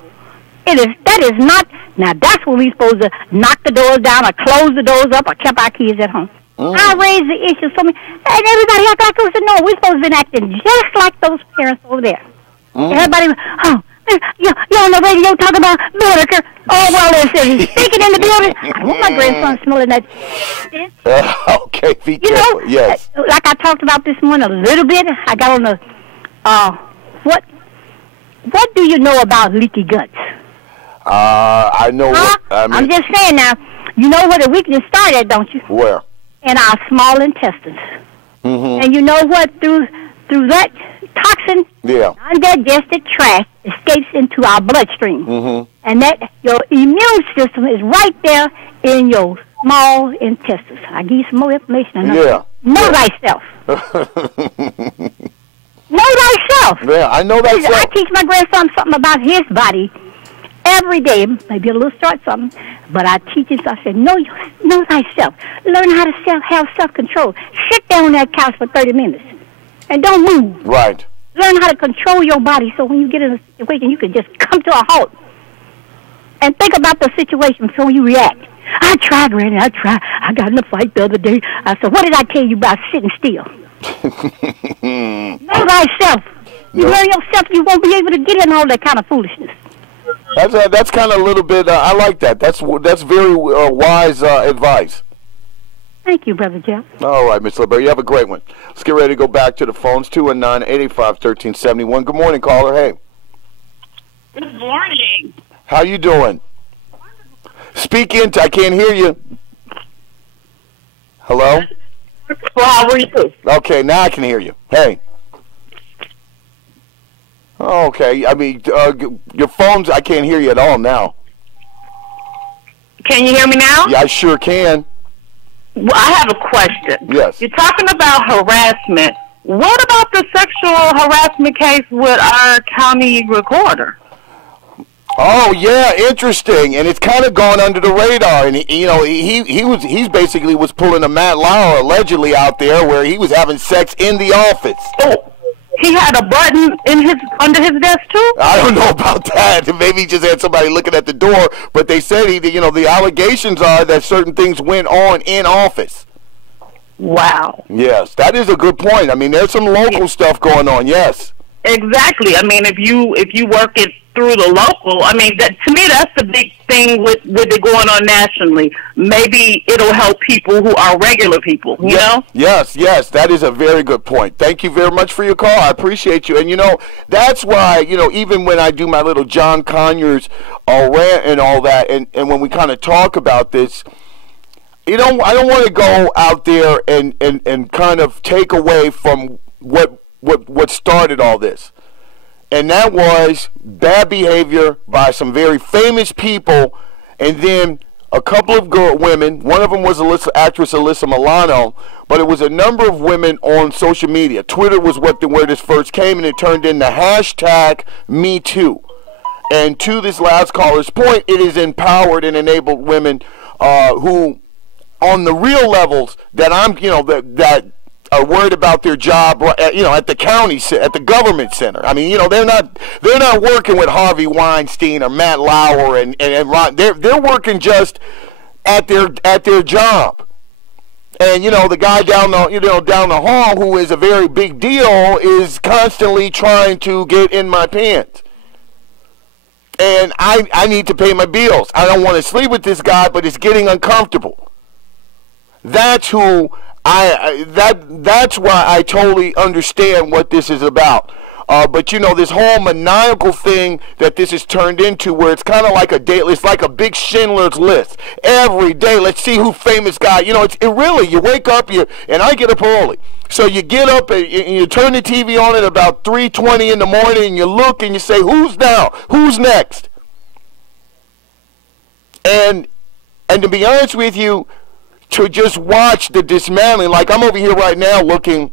That is not, now that's when we supposed to knock the doors down or close the doors up or keep our kids at home. I raised the issue so many, and everybody else I said, no, we're supposed to be acting just like those parents over there. Everybody, you're on the radio talking about Banneker. Oh, well, he's speaking in the building. I don't want my grandson smelling that stench. Okay, be careful. Yes. Like I talked about this morning a little bit, I got on the, what do you know about leaky guts? I know. I'm just saying now, you know where the weakness started, don't you? Where? In our small intestines. And you know what? Through that toxin, undigested trash escapes into our bloodstream. And that your immune system is right there in your small intestines. I'll give you some more information. Know thyself. Know thyself. Yeah, I know thyself. I teach my grandson something about his body every day, maybe a little short something, but I teach him. I said, know thyself. Learn how to have self-control. Sit down on that couch for 30 minutes and don't move. Right. Learn how to control your body so when you get in a situation, you can just come to a halt and think about the situation before you react. I tried, Randy. I got in a fight the other day. I said, what did I tell you about sitting still? Know thyself. You learn yourself, you won't be able to get in all that kind of foolishness. That's kind of a little bit. I like that. That's very wise advice. Thank you, Brother Jeff. All right, Miss LeBear, you have a great one. Let's get ready to go back to the phones. 219-885-1371. Good morning, caller. Hey. Good morning. How you doing? Speak into. I can't hear you. Hello. Well, how are you? Okay, now I can hear you. Hey. Okay, I mean, your phones, I can't hear you at all now. Can you hear me now? Yeah, I sure can. Well, I have a question. Yes. You're talking about harassment. What about the sexual harassment case with our county recorder? Oh yeah, interesting, and it's kind of gone under the radar. And he basically was pulling a Matt Lauer allegedly out there where he was having sex in the office. Oh, he had a button under his desk too? I don't know about that. Maybe he just had somebody looking at the door. But they said the allegations are that certain things went on in office. Wow. Yes, that is a good point. I mean, there's some local stuff going on. Yes. Exactly. I mean, if you work it through the local, I mean, that to me that's the big thing with it going on nationally. Maybe it'll help people who are regular people. You know? Yes, that is a very good point. Thank you very much for your call. I appreciate you. And that's why even when I do my little John Conyers rant and all that, and when we kind of talk about this. I don't want to go out there and kind of take away from what started all this. And that was bad behavior by some very famous people, and then a couple of women. One of them was actress Alyssa Milano, but it was a number of women on social media. Twitter was where this first came, and it turned into #MeToo. And to this last caller's point, it has empowered and enabled women who, on the real levels, that that are worried about their job, at the county, at the government center. I mean, they're not working with Harvey Weinstein or Matt Lauer and Ron. They're working just at their job. And the guy down the hall, who is a very big deal, is constantly trying to get in my pants. And I need to pay my bills. I don't want to sleep with this guy, but it's getting uncomfortable. That's who that's why I totally understand what this is about. But this whole maniacal thing that this has turned into, where it's kind of like it's like a big Schindler's List. Every day, let's see who famous guy. It really, you wake up, and I get up early. So you get up and you turn the TV on at about 3:20 in the morning, and you look and you say, who's now? Who's next? And to be honest with you, to just watch the dismantling, like I'm over here right now looking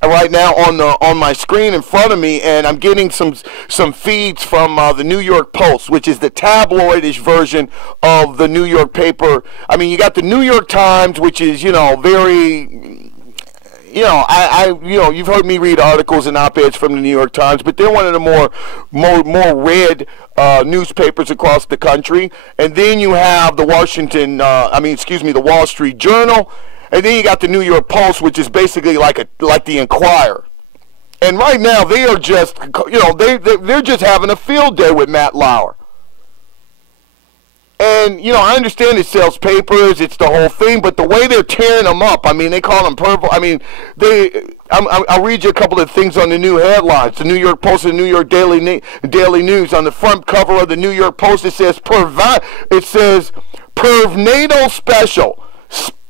on my screen in front of me, and I'm getting some feeds from the New York Post, which is the tabloidish version of the New York paper. I mean, you got the New York Times, which is very, you've heard me read articles and op-eds from the New York Times, but they're one of the more read newspapers across the country. And then you have the the Wall Street Journal, and then you got the New York Post, which is basically like the Enquirer. And right now they are just, they're just having a field day with Matt Lauer. And, I understand it sells papers, it's the whole thing, but the way they're tearing them up, I mean, they call them purple. I mean, I'll read you a couple of things on the new headlines. The New York Post and the New York Daily News. On the front cover of the New York Post, it says, Pervnado Special.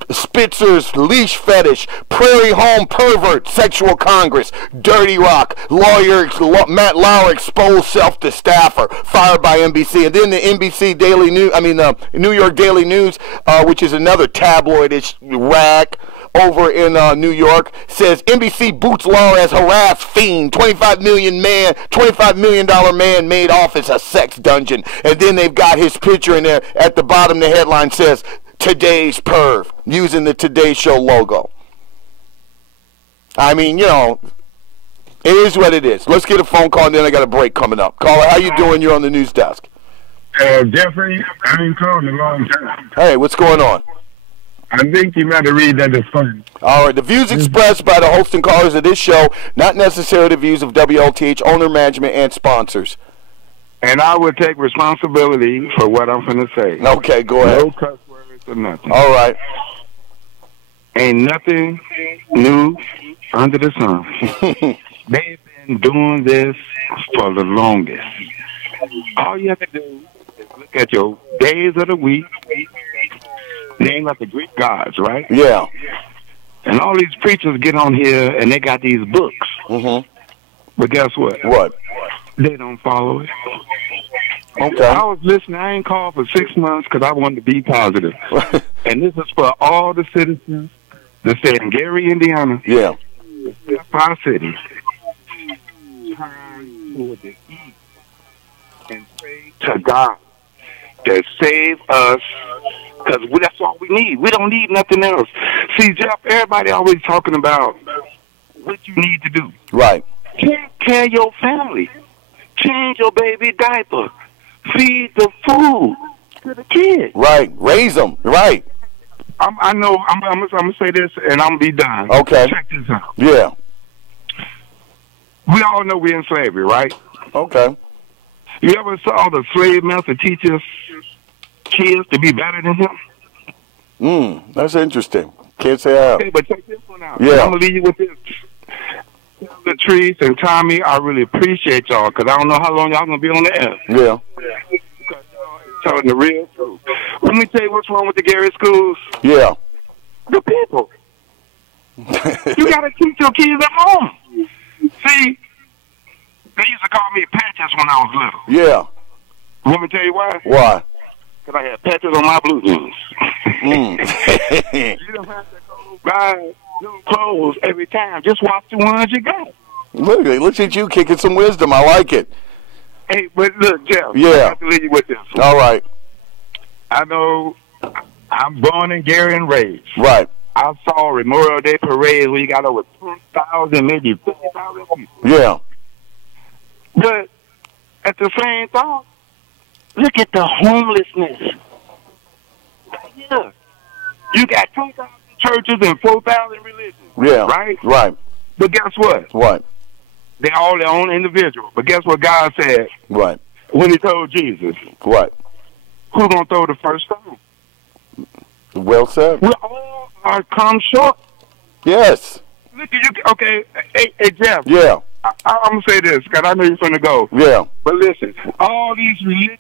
Spitzer's leash fetish, Prairie Home pervert, sexual congress, Dirty Rock, lawyer Matt Lauer exposed self to staffer, fired by NBC. And then the NBC Daily News, the New York Daily News, which is another tabloidish rag over in New York, says NBC boots Lauer as harassed fiend, $25 million man made office a sex dungeon. And then they've got his picture in there. At the bottom, the headline says, Today's Perv, using the Today Show logo. I mean, it is what it is. Let's get a phone call, and then I got a break coming up. Caller, how you doing? You're on the news desk. Jeffrey, I ain't calling a long time. Hey, what's going on? I think you better read that it's fun. All right, the views expressed by the host and callers of this show, not necessarily the views of WLTH, owner, management, and sponsors. And I would take responsibility for what I'm going to say. Okay, go ahead. No cuss words or nothing. All right. Ain't nothing new under the sun. They've been doing this for the longest. All you have to do is look at your days of the week, named after Greek gods, right? Yeah. And all these preachers get on here and they got these books. Mm-hmm. But guess what? What? They don't follow it. Okay. I was listening. I ain't called for 6 months because I wanted to be positive. And this is for all the citizens that say in Gary, Indiana. Yeah. Our city. Turn toward the east and pray to God to save us, because that's all we need. We don't need nothing else. See, Jeff, everybody always talking about what you need to do. Right. Take care of your family. Change your baby diaper. Feed the food to the kids. Right. Raise them. Right. I know. I'm gonna say this, and I'm gonna be done. Okay. Check this out. Yeah. We all know we're in slavery, right? Okay. You ever saw the slave master teach his kids to be better than him? That's interesting. Can't say I have. Okay, but check this one out. Yeah. I'm gonna leave you with this. Latrice and Tommy, I really appreciate y'all because I don't know how long y'all gonna be on the air. Yeah. Because y'all telling the real truth. Let me tell you what's wrong with the Gary schools. Yeah. The people. You gotta teach your kids at home. See, they used to call me patches when I was little. Yeah. Let me tell you why. Why? Because I had patches on my blue jeans. You don't have to go buy new clothes every time. Just watch the ones you got. Look at you kicking some wisdom. I like it. Hey, but look, Jeff. Yeah. I have to leave you with this. All right. I know I'm born in Gary and raised. Right. I saw Memorial Day parades where you got over 10,000, maybe 50,000 people. Yeah. But at the same time, look at the homelessness. Yeah. You got 2,000 churches and 4,000 religions. Yeah. Right? Right. But guess what? What? They're all their own individual. But guess what God said? Right. When he told Jesus. What? Who's going to throw the first stone? Well said. We all are come short. Yes. Look at you. Okay. Hey, Jeff. Yeah. I'm going to say this because I know you're going to go. Yeah. But listen, all these religions,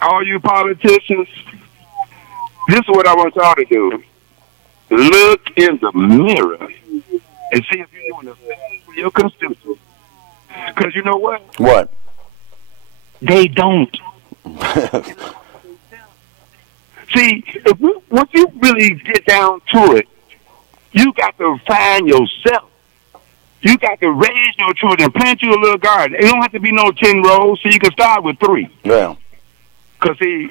all you politicians, this is what I want y'all to do. Look in the mirror and see if you're doing the same for your constituents. Because you know what? What? They don't. See, once you really get down to it, you got to find yourself. You got to raise your children, plant you a little garden. It don't have to be no 10 rows, so you can start with 3. Yeah. Because, see,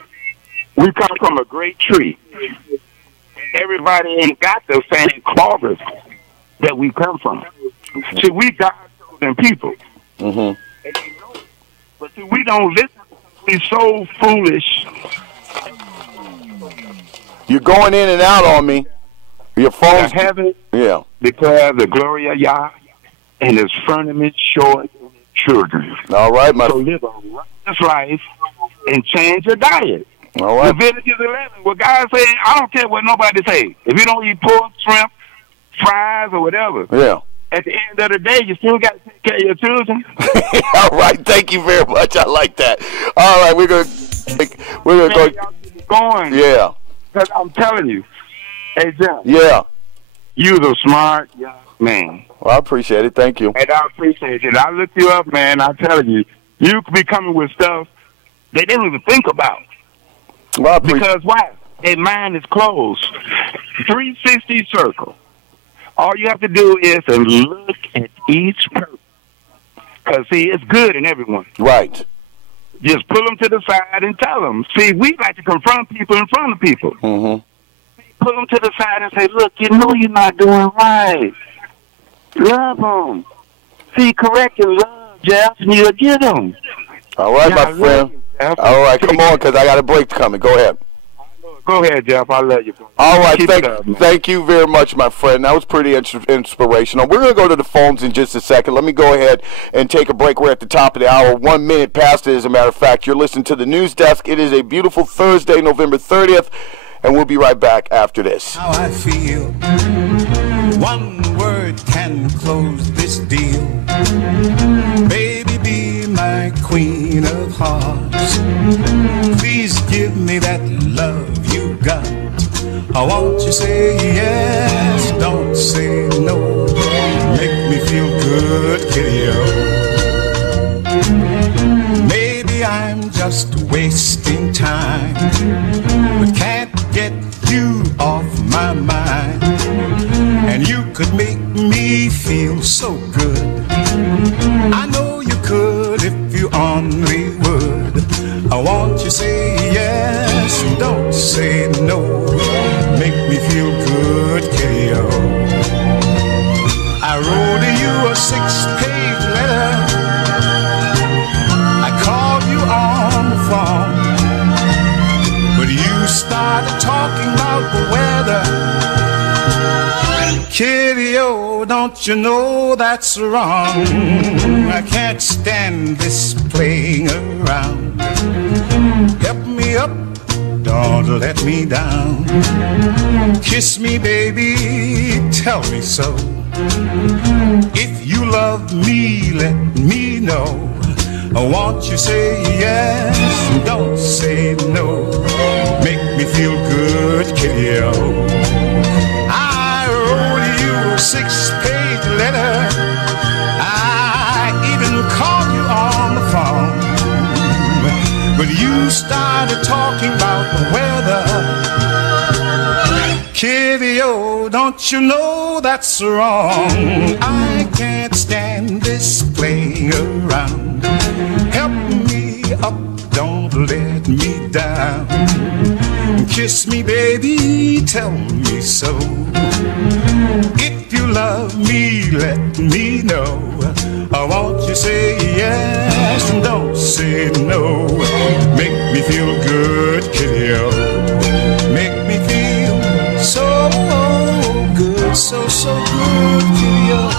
we come from a great tree. Everybody ain't got the same clovers that we come from. See, we God-chosen people. Mm-hmm. But see, we don't listen. We're so foolish. You're going in and out on me. Your phone's... Heaven Yeah. declare the glory of Yah and his firmament short children. All right, my... So live a righteous life and change your diet. All right. Leviticus 11, what God said, I don't care what nobody say. If you don't eat pork, shrimp, fries, or whatever, Yeah. at the end of the day, you still got to take care of your children. All right. Thank you very much. I like that. All right. We're gonna go. Going. Yeah. Because I'm telling you, hey, John. Yeah. You're a smart young man. Well, I appreciate it. Thank you. And I appreciate it. I looked you up, man. I'm telling you, you could be coming with stuff they didn't even think about. Well, because why? Their mind is closed. 360 circle. All you have to do is look at each person. Because, see, it's good in everyone. Right. Just pull them to the side and tell them. See, we like to confront people in front of people. Mm-hmm. Pull them to the side and say, look, you know you're not doing right. Love them. See, correct and love, Jeff, and you'll get them. All right, my friend. All right, come on, because I got a break coming. Go ahead. Go ahead, Jeff. I love you. All right, thank you very much, my friend. That was pretty inspirational. We're going to go to the phones in just a second. Let me go ahead and take a break. We're at the top of the hour, 1 minute past it, as a matter of fact. You're listening to the News Desk. It is a beautiful Thursday, November 30th, and we'll be right back after this. How I feel. One word can close this deal. Baby, be my queen of hearts. Please give me that love you got. I want you say yes, don't say no. Make me feel good, kiddo. Maybe I'm just wasting time, but can't get you off my mind. And you could make me feel so good. I know you could if you only would. I want you say yes, don't say no. Make me feel good, kiddo. I wrote you a 6-page letter. I called you on the phone, but you started talking about the don't you know that's wrong? I can't stand this playing around. Help me up, don't let me down. Kiss me, baby, tell me so. If you love me, let me know. Won't you say yes, don't say no. Make me feel good, kitty-o. I wrote you a 6-page letter. I even called you on the phone. But you started talking about the weather. Kitty-o, don't you know that's wrong? I can't stand this playing around. Help me up, don't let me down. Kiss me, baby, tell me so. If you love me, let me know. Won't you say yes and don't say no. Make me feel good, kitty-o. Make me feel so good, so good, kitty-o.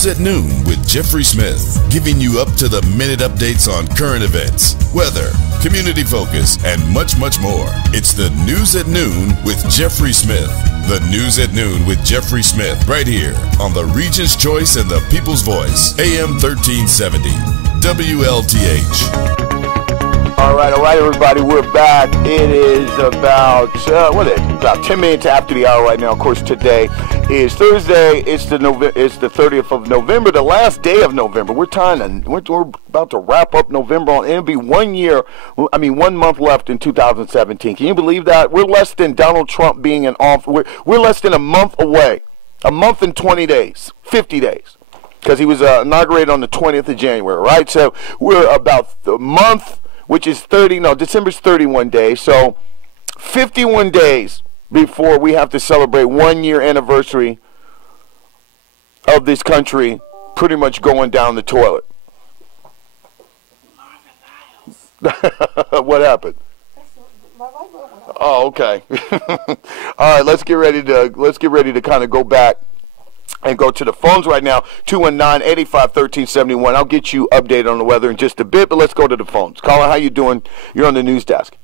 News at Noon with Jeffrey Smith, giving you up-to-the-minute updates on current events, weather, community focus, and much, much more. It's the News at Noon with Jeffrey Smith. The News at Noon with Jeffrey Smith, right here on the Regent's Choice and the People's Voice, AM 1370, WLTH. All right, everybody, we're back. It is about, about 10 minutes after the hour right now. Of course, today is Thursday. It's the 30th of November, the last day of November. We're about to wrap up November. It'll be 1 month left in 2017. Can you believe that? We're less than Donald Trump being in office. We're less than a month away. A month and 20 days, 50 days. Because he was inaugurated on the 20th of January, right? So we're about a month, which is December's 31 days. So 51 days before we have to celebrate 1 year anniversary of this country pretty much going down the toilet. What happened? Oh, okay. All right, let's get ready to kind of go back and go to the phones right now, 219-885-1371. I'll get you updated on the weather in just a bit, but let's go to the phones. Caller, how you doing? You're on the news desk.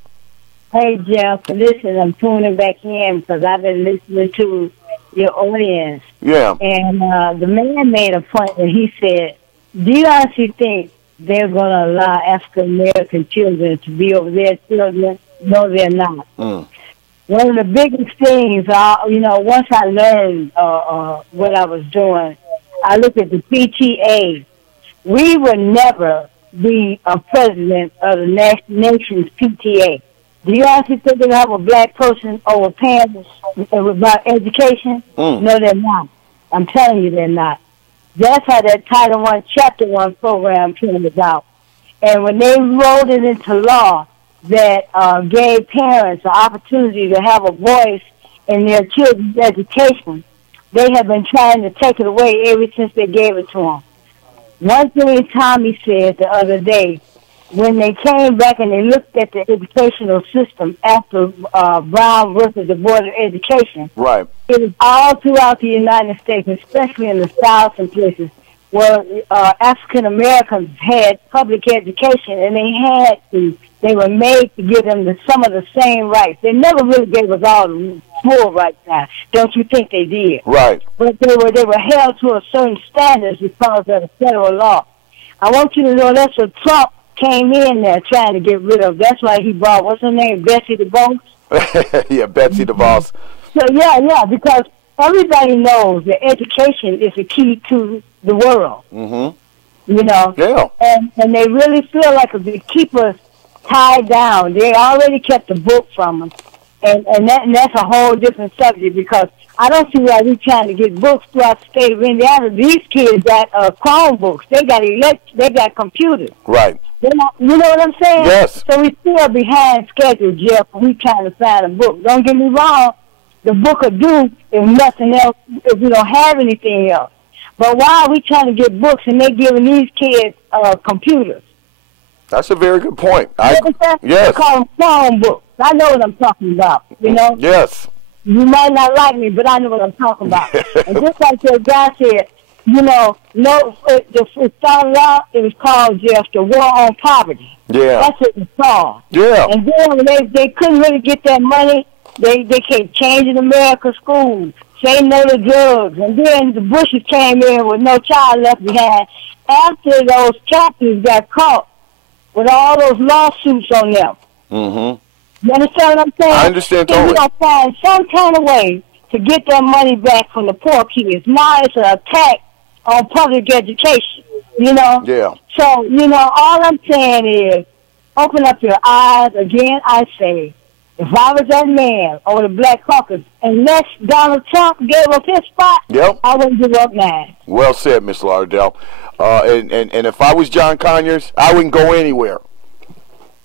Hey, Jeff. Listen, I'm tuning back in because I've been listening to your audience. Yeah. And the man made a point and he said, do you honestly think they're going to allow African-American children to be over their children? No, they're not. One of the biggest things, once I learned what I was doing, I looked at the PTA. We would never be a president of the nation's PTA. Do you actually think they have a black person over parents about education? No, they're not. I'm telling you they're not. That's how that Title I, Chapter 1 program came about. And when they wrote it into law, that gave parents the opportunity to have a voice in their children's education, they have been trying to take it away ever since they gave it to them. One thing Tommy said the other day, when they came back and they looked at the educational system after Brown versus the Board of Education, right? It was all throughout the United States, especially in the South and places where African Americans had public education, and they were made to give them some of the same rights. They never really gave us all the full rights now. Don't you think they did? Right. But they were held to a certain standards because of the federal law. I want you to know that's what Trump came in there trying to get rid of. That's why he brought, what's her name, Betsy DeVos? Yeah, Betsy DeVos. So, yeah, because everybody knows that education is the key to the world. Mm-hmm. You know? Yeah. And they really feel like if they keep us tied down, they already kept the book from us. And that's a whole different subject because I don't see why we're trying to get books throughout the state of Indiana. These kids got Chromebooks. They got computers. Right. You know what I'm saying? Yes. So we're still behind schedule, Jeff. We trying to find a book. Don't get me wrong. The book will do if nothing else, if we don't have anything else. But why are we trying to get books and they giving these kids computers? That's a very good point. Yes. Yes. They call them Chromebooks. I know what I'm talking about, you know? Yes. You might not like me, but I know what I'm talking about. And just like the guy said, you know, it started out, it was called just the war on poverty. Yeah. That's what it was called. Yeah. And then when they couldn't really get that money, they kept changing America's schools, saying no to drugs. And then the Bushes came in with No Child Left Behind. After those captives got caught with all those lawsuits on them. Mm-hmm. You understand what I'm saying? I understand totally. We got to find some kind of way to get that money back from the poor kids. Now it's an attack on public education, you know? Yeah. So, you know, all I'm saying is open up your eyes. Again, I say, if I was that man over the Black Caucus, unless Donald Trump gave up his spot, yep, I wouldn't give up mine. Well said, Miss Lauderdale. And if I was John Conyers, I wouldn't go anywhere.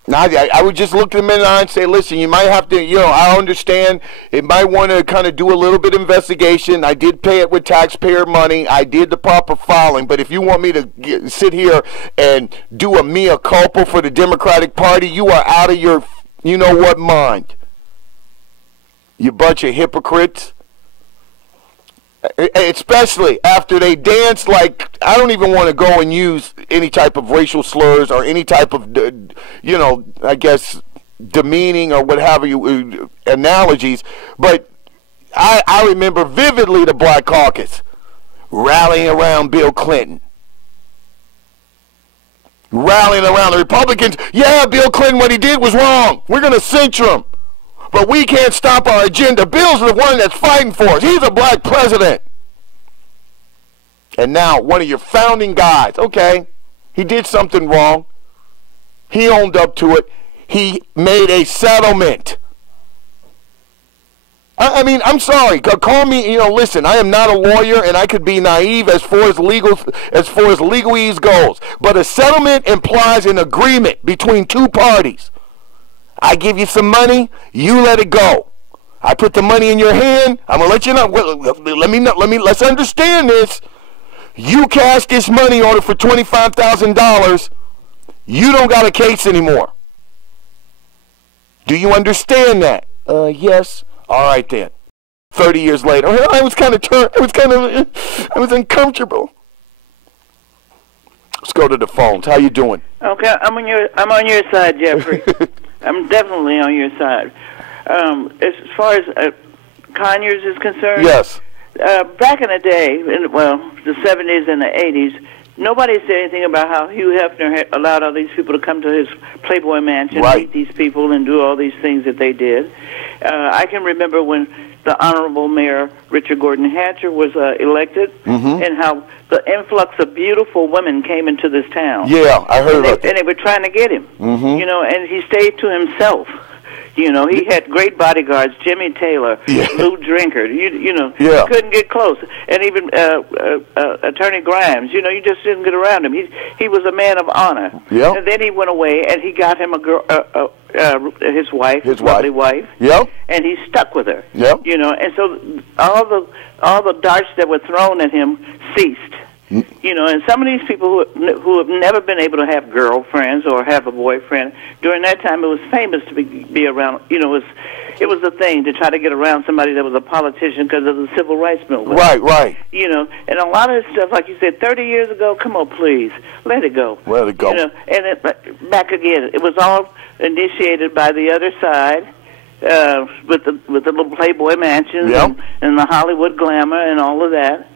Now, I would just look them in the eye and say, listen, you might have to, you know, I understand. It might want to kind of do a little bit of investigation. I did pay it with taxpayer money. I did the proper filing. But if you want me to sit here and do a mea culpa for the Democratic Party, you are out of your, you know what, mind. You bunch of hypocrites. Especially after they danced like I don't even want to go and use any type of racial slurs or any type of, I guess, demeaning or what have you analogies, but I remember vividly the Black Caucus rallying around Bill Clinton. Rallying around the Republicans. Yeah, Bill Clinton, what he did was wrong. We're going to censure him. But we can't stop our agenda. Bill's the one that's fighting for us. He's a black president. And now one of your founding guys, okay, he did something wrong. He owned up to it. He made a settlement. I mean, I'm sorry. Call me, listen, I am not a lawyer and I could be naive as far as legalese goes. But a settlement implies an agreement between two parties. I give you some money, you let it go. I put the money in your hand, I'm going to let you know. Let's understand this. You cash this money order for $25,000, you don't got a case anymore. Do you understand that? Yes. All right then. 30 years later, I was uncomfortable. Let's go to the phones. How you doing? Okay, I'm on your side, Jeffrey. I'm definitely on your side. As far as Conyers is concerned, yes. Back in the day, the 70s and the 80s, nobody said anything about how Hugh Hefner had allowed all these people to come to his Playboy Mansion, meet these people, and do all these things that they did. I can remember when the Honorable Mayor Richard Gordon Hatcher was elected, and how the influx of beautiful women came into this town. Yeah, I heard about that. And they were trying to get him, and he stayed to himself. He had great bodyguards, Jimmy Taylor, Lou Drinkard. You couldn't get close. And even Attorney Grimes, you just didn't get around him. He was a man of honor. Yep. And then he went away, and he got him a girl, his lovely wife. Yep. And he stuck with her. Yep. And so all the darts that were thrown at him ceased. And some of these people who have never been able to have girlfriends or have a boyfriend, during that time it was famous to be around. It was a thing to try to get around somebody that was a politician because of the civil rights movement. Right. And a lot of this stuff, like you said, 30 years ago, come on, please, let it go. Let it go. Back again, it was all initiated by the other side. With the little Playboy mansions and the Hollywood glamour and all of that.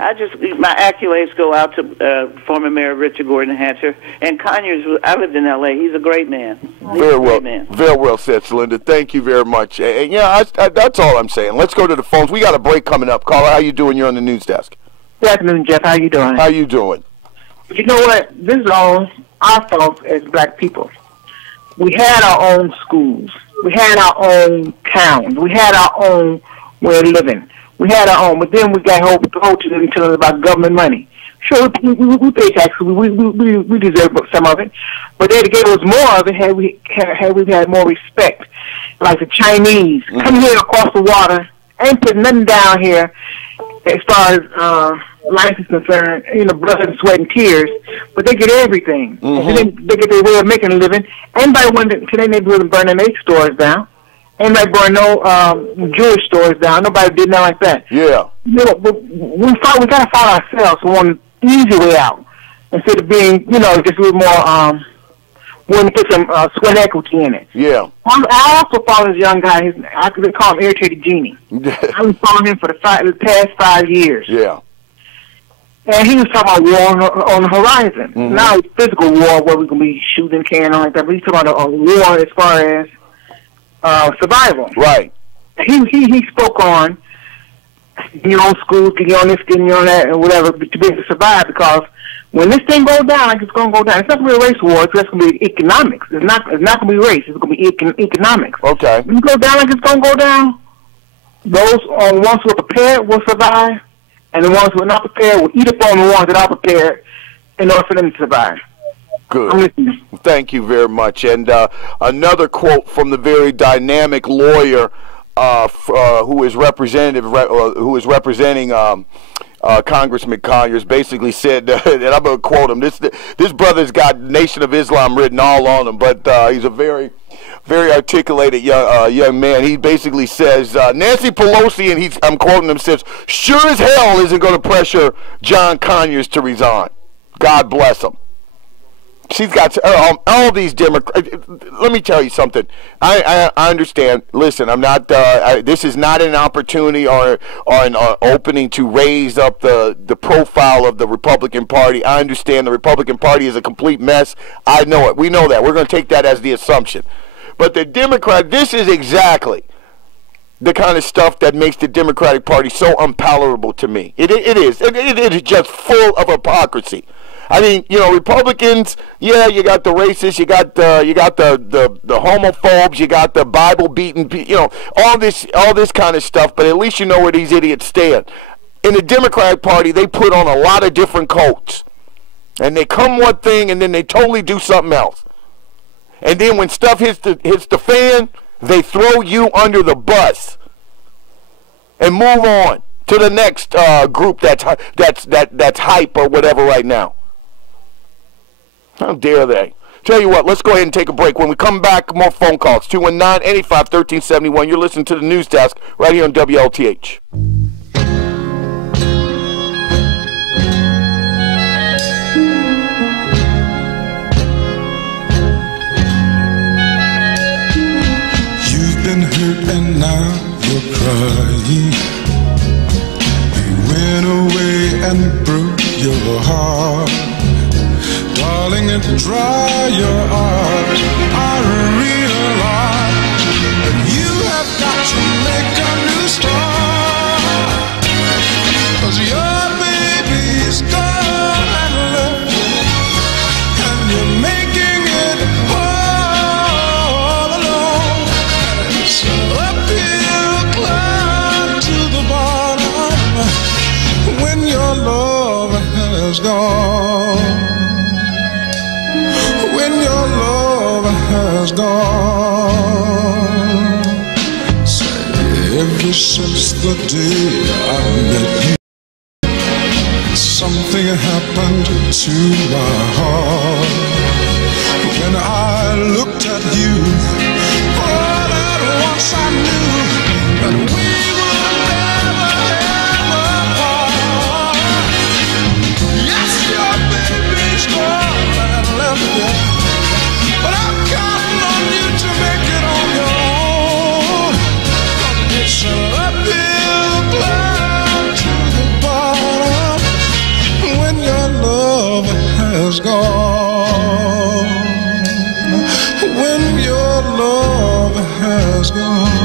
My accolades go out to former Mayor Richard Gordon Hatcher and Conyers. I lived in L.A. He's a great man. Very well said, Celinda. Thank you very much. And that's all I'm saying. Let's go to the phones. We got a break coming up. Caller, how you doing? You're on the news desk. Good afternoon, Jeff. How you doing? How you doing? You know what? This is all our fault as black people. We had our own schools. We had our own towns. We had our own way of living. We had our own, but then we got hold to them telling us about government money. Sure, we pay taxes. We deserve some of it, but they'd gave us more of it had we had more respect. Like the Chinese come here across the water, ain't putting nothing down here as far as life is concerned. Blood and sweat and tears, but they get everything. And then they get their way of making a living. Anybody went to their neighborhood burning their stores down. Anybody burn no Jewish stores down. Nobody did nothing like that. Yeah. But we got to find ourselves one easy way out instead of being, just a little more, willing to put some sweat equity in it. Yeah. I also follow this young guy. I could call him Irritated Genie. I've been following him for the past 5 years. Yeah. And he was talking about war on the horizon. Not physical war where we're going to be shooting, carrying on like that, but he's talking about a war as far as survival. Right. He spoke on getting your own schools, getting on this, getting on that, and whatever to be able to survive. Because when this thing goes down, like it's going to go down, it's not going to be a race war. It's just going to be economics. It's not going to be race. It's going to be economics. Okay. When it goes down like it's going to go down, those ones who are prepared will survive, and the ones who are not prepared will eat up on the ones that are prepared in order for them to survive. Good. Thank you very much. And another quote from the very dynamic lawyer who is representing Congressman Conyers, basically said, and I'm going to quote him, this brother's got Nation of Islam written all on him, but he's a very, very articulated young man. He basically says, Nancy Pelosi, and I'm quoting him, says, sure as hell isn't going to pressure John Conyers to resign. God bless him. She's got all these Democrats. Let me tell you something. I understand. Listen, I'm not. This is not an opportunity or an opening to raise up the profile of the Republican Party. I understand the Republican Party is a complete mess. I know it. We know that. We're going to take that as the assumption. But the Democrat, this is exactly the kind of stuff that makes the Democratic Party so unpalatable to me. It is. It is just full of hypocrisy. I mean, Republicans, yeah, you got the racists, you got the homophobes, you got the Bible beating, all this kind of stuff, but at least you know where these idiots stand. In the Democratic Party, they put on a lot of different coats. And they come one thing and then they totally do something else. And then when stuff hits the fan, they throw you under the bus and move on to the next group that's hype or whatever right now. How dare they? Tell you what, let's go ahead and take a break. When we come back, more phone calls. 219-885-1371. You're listening to the News Desk right here on WLTH. You've been hurt and now you're crying. You went away and broke your heart. Darling, dry your eyes. I realize that you have got to make a new start. 'Cause your baby's gone and left you, and you're making it all alone. And it's an uphill climb to the bottom when your love has gone. When your love has gone. Say, ever since the day I met you, something happened to my heart. When I looked at you, all at once I knew that we would never, ever part. Yes, your baby's gone and left you. But I'm counting on you to make it on your own. It's an uphill climb to the bottom when your love has gone. When your love has gone.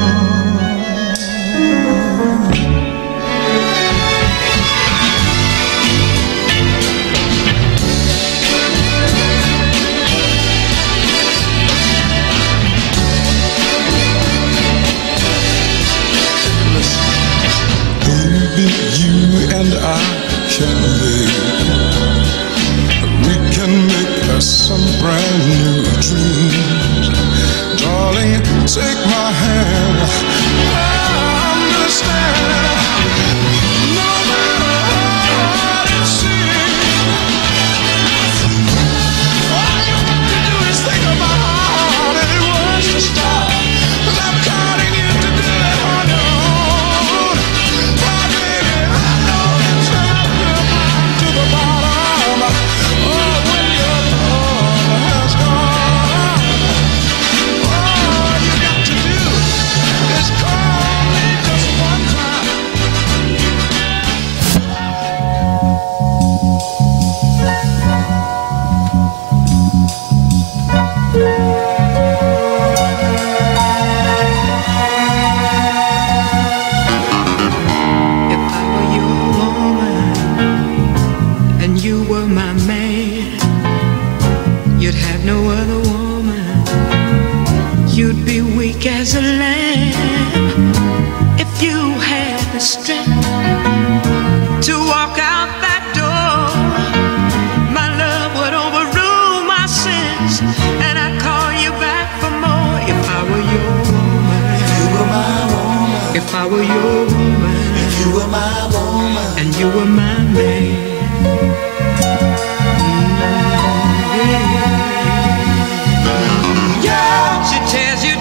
And I can make, we can make us some brand new dreams. Darling, take my hand, I understand. No matter how hard it seems, all you have to do is think about how hard it was to start. And I'm counting you to do it on your own. My baby, I know it's an uphill climb to the bottom. Oh, when your love has gone, all you got to do is call me just one time. If I were your woman and you were my man, you'd have no other woman. You'd be weak as a lamb if you had the strength to walk out that door. My love would overrule my sins, and I'd call you back for more if I were your woman. If you were my woman. If I were your woman. If you were my woman. And you were my man. Yeah. She tells you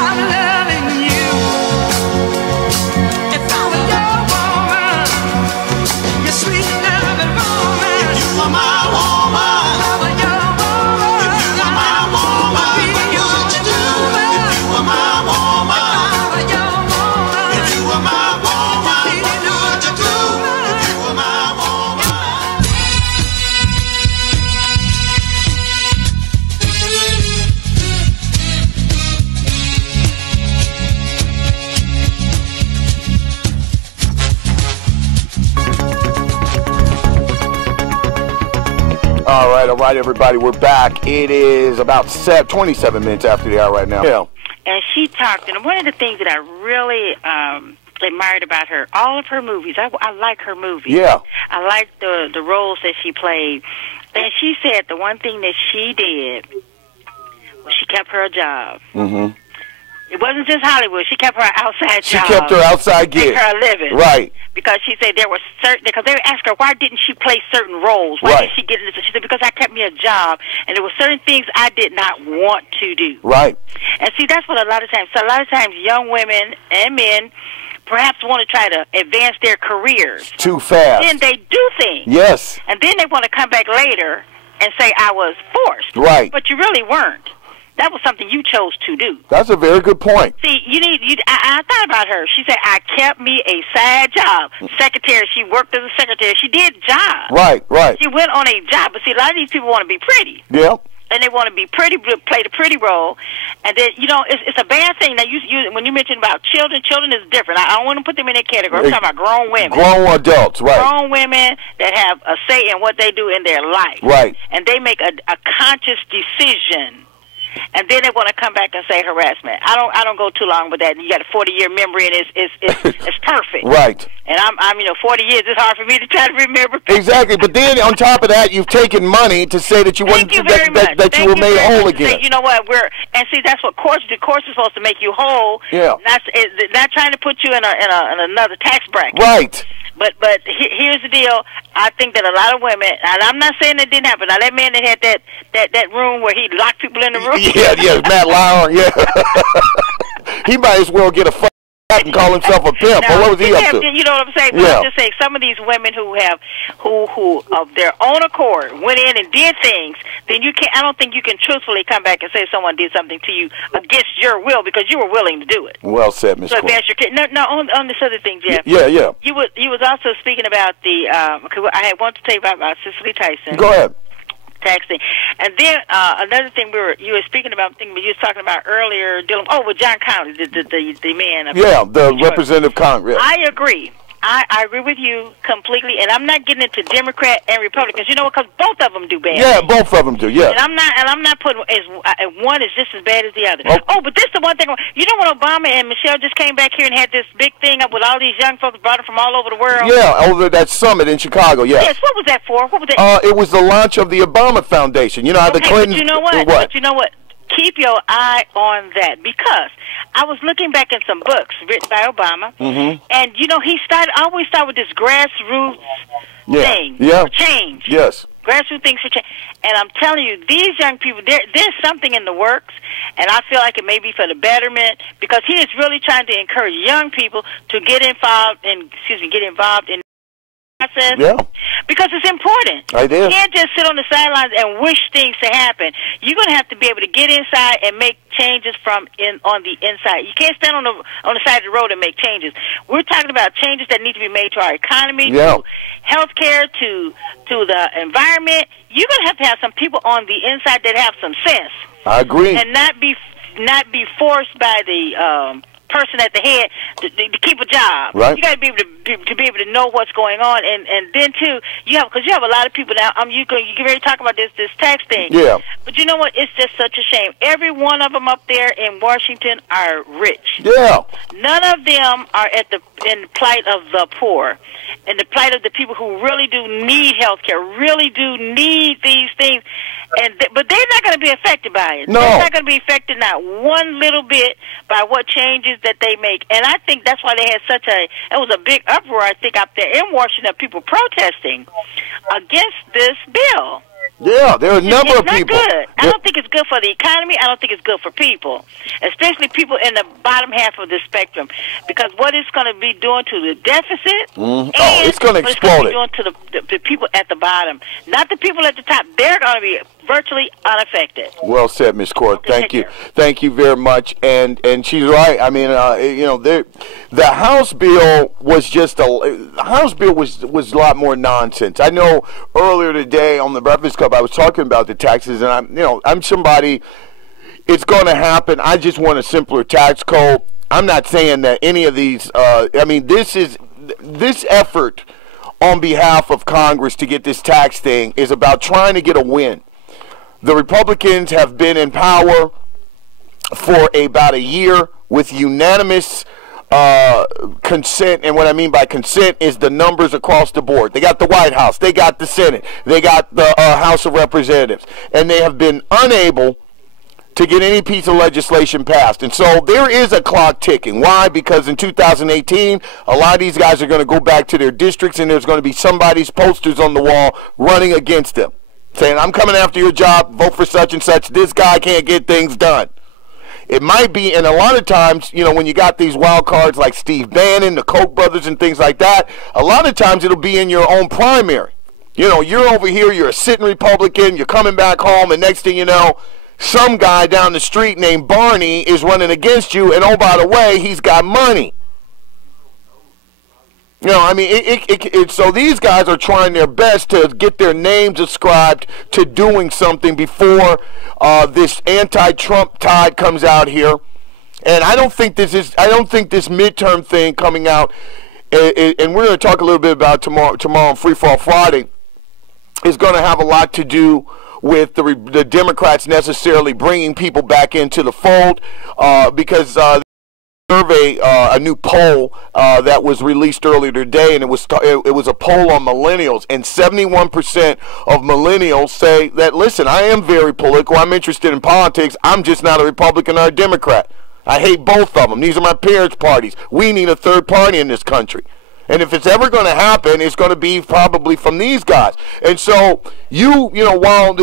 stop loving you. If I were your woman, your sweet loving woman. If you were my woman, if I were your woman. If you were my woman, what would you do? If you were my woman, if I were your woman. If you were my woman, what would you do? If you were my woman. All right, everybody. We're back. It is about 27 minutes after the hour right now. Yeah. And she talked, and one of the things that I really admired about her, all of her movies, I like her movies. Yeah. I like the roles that she played. And she said the one thing that she did was she kept her job. Mm-hmm. It wasn't just Hollywood. She kept her outside She job. kept her outside gig. Make her a living. Right. Because she said there were certain, because they asked her, why didn't she play certain roles? Why Right. didn't she get into this? She said, because I kept me a job, and there were certain things I did not want to do. Right. And see, that's what a lot of times young women and men perhaps want to try to advance their careers. Too fast. Then they do things. Yes. And then they want to come back later and say, I was forced. Right. But you really weren't. That was something you chose to do. That's a very good point. See, I thought about her. She said, I kept me a side job. Secretary, she worked as a secretary. She did jobs. Right, right. She went on a job. But see, a lot of these people want to be pretty. Yeah. And they want to be pretty, play the pretty role. And then, it's a bad thing. Now, when you mentioned about children is different. I don't want to put them in that category. I'm talking about grown women. Grown adults, right. Grown women that have a say in what they do in their life. Right. And they make a conscious decision. And then they want to come back and say harassment. I don't go too long with that. You got a 40-year memory, and it's perfect. Right. And I'm 40 years. It's hard for me to try to remember. Exactly. But then on top of that, you've taken money to say that you Thank you very much. that you were made whole again. Say, you know what? That's what courts do. Courts are supposed to make you whole. Yeah. Not trying to put you in another tax bracket. Right. But here's the deal. I think that a lot of women, and I'm not saying it didn't happen. Now that man that had that room where he locked people in the room. Yeah, Matt Lauer. Yeah. He might as well get a and call himself a pimp. Now, or what was he up to? You know what I'm saying? Yeah. I'm just saying some of these women who of their own accord went in and did things, then I don't think you can truthfully come back and say someone did something to you against your will because you were willing to do it. Well said, Ms. So advance your kid. No, on this other thing, Jeff. Yeah. You was also speaking about I had wanted to tell you about Cicely Tyson. Go ahead. Taxing. And then another thing you were speaking about, you was talking about earlier, with John Connolly, the man. The Representative Congress. I agree. I agree with you completely, and I'm not getting into Democrat and Republicans. You know what? Because both of them do bad. Yeah, both of them do. Yeah. And I'm not putting one is just as bad as the other. Oh, but this is the one thing. You know when Obama and Michelle just came back here and had this big thing up with all these young folks brought them from all over the world. Yeah, over that summit in Chicago. Yeah. Yes. What was that for? What was that? It was the launch of the Obama Foundation. You know how the Clintons. But you know what? But you know what? Keep your eye on that because I was looking back in some books written by Obama, and he always started with this grassroots thing for change. Yes. Grassroots things for change. And I'm telling you, these young people, there's something in the works, and I feel like it may be for the betterment because he is really trying to encourage young people to get involved in process. Yeah. Because it's important. It is. You can't just sit on the sidelines and wish things to happen. You're going to have to be able to get inside and make changes on the inside. You can't stand on the side of the road and make changes. We're talking about changes that need to be made to our economy, to healthcare, to the environment. You're going to have some people on the inside that have some sense. I agree. And not be forced by the person at the head to keep a job. Right. You got to be able to know what's going on, and then too because you have a lot of people now. You can really talk about this tax thing. Yeah. But you know what? It's just such a shame. Every one of them up there in Washington are rich. Yeah. None of them are in the plight of the poor, and the plight of the people who really do need health care, really do need these things. But they're not going to be affected by it. No. They're not going to be affected not one little bit by what changes that they make. And I think that's why they had it was a big uproar, I think, up there in Washington, people protesting against this bill. Yeah, there are a number of people. It's not good. I don't think it's good for the economy. I don't think it's good for people, especially people in the bottom half of the spectrum. Because what it's going to be doing to the deficit, and it's going to explode it. Doing to the people at the bottom, not the people at the top. They're going to be virtually unaffected. Well said, Ms. Court. Thank you. Thank you very much. And she's right. I mean, the House bill was was a lot more nonsense. I know earlier today on the Breakfast Club I was talking about the taxes, and I'm somebody. It's going to happen. I just want a simpler tax code. I'm not saying that any of these. This effort on behalf of Congress to get this tax thing is about trying to get a win. The Republicans have been in power for about a year with unanimous consent, and what I mean by consent is the numbers across the board. They got the White House, they got the Senate, they got the House of Representatives, and they have been unable to get any piece of legislation passed. And so there is a clock ticking. Why? Because in 2018, a lot of these guys are going to go back to their districts, and there's going to be somebody's posters on the wall running against them, saying, I'm coming after your job, vote for such and such, this guy can't get things done. It might be, and a lot of times, when you got these wild cards like Steve Bannon, the Koch brothers and things like that, a lot of times it'll be in your own primary. You're over here, you're a sitting Republican, you're coming back home, and next thing you know, some guy down the street named Barney is running against you, and oh, by the way, he's got money. So these guys are trying their best to get their names ascribed to doing something before this anti-Trump tide comes out here. And I don't think this midterm thing coming out, and we're going to talk a little bit about tomorrow on Free Fall Friday, is going to have a lot to do with the Democrats necessarily bringing people back into the fold, because survey, a new poll that was released earlier today, and it was a poll on millennials, and 71% of millennials say that, listen, I am very political, I'm interested in politics, I'm just not a Republican or a Democrat. I hate both of them. These are my parents' parties. We need a third party in this country. And if it's ever going to happen, it's going to be probably from these guys. And so while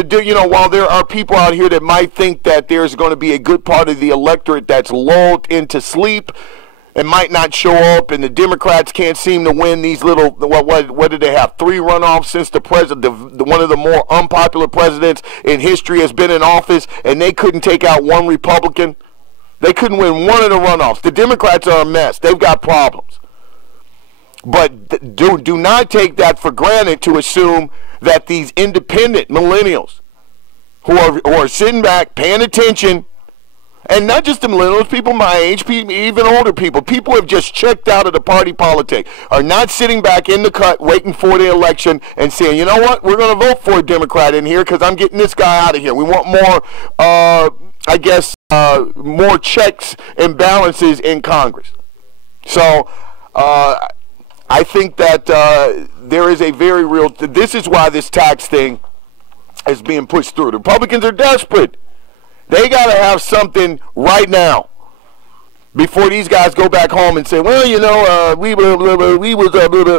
there are people out here that might think that there's going to be a good part of the electorate that's lulled into sleep and might not show up, and the Democrats can't seem to win these little, what did they have, 3 runoffs since the president, one of the more unpopular presidents in history has been in office, and they couldn't take out one Republican. They couldn't win one of the runoffs. The Democrats are a mess. They've got problems. But do not take that for granted to assume that these independent millennials who are sitting back, paying attention, and not just the millennials, people my age, people, even older people who have just checked out of the party politics, are not sitting back in the cut waiting for the election and saying, you know what, we're going to vote for a Democrat in here because I'm getting this guy out of here. We want more, more checks and balances in Congress. So, I think that there is a very real, this is why this tax thing is being pushed through. The Republicans are desperate. They got to have something right now before these guys go back home and say, well, we was,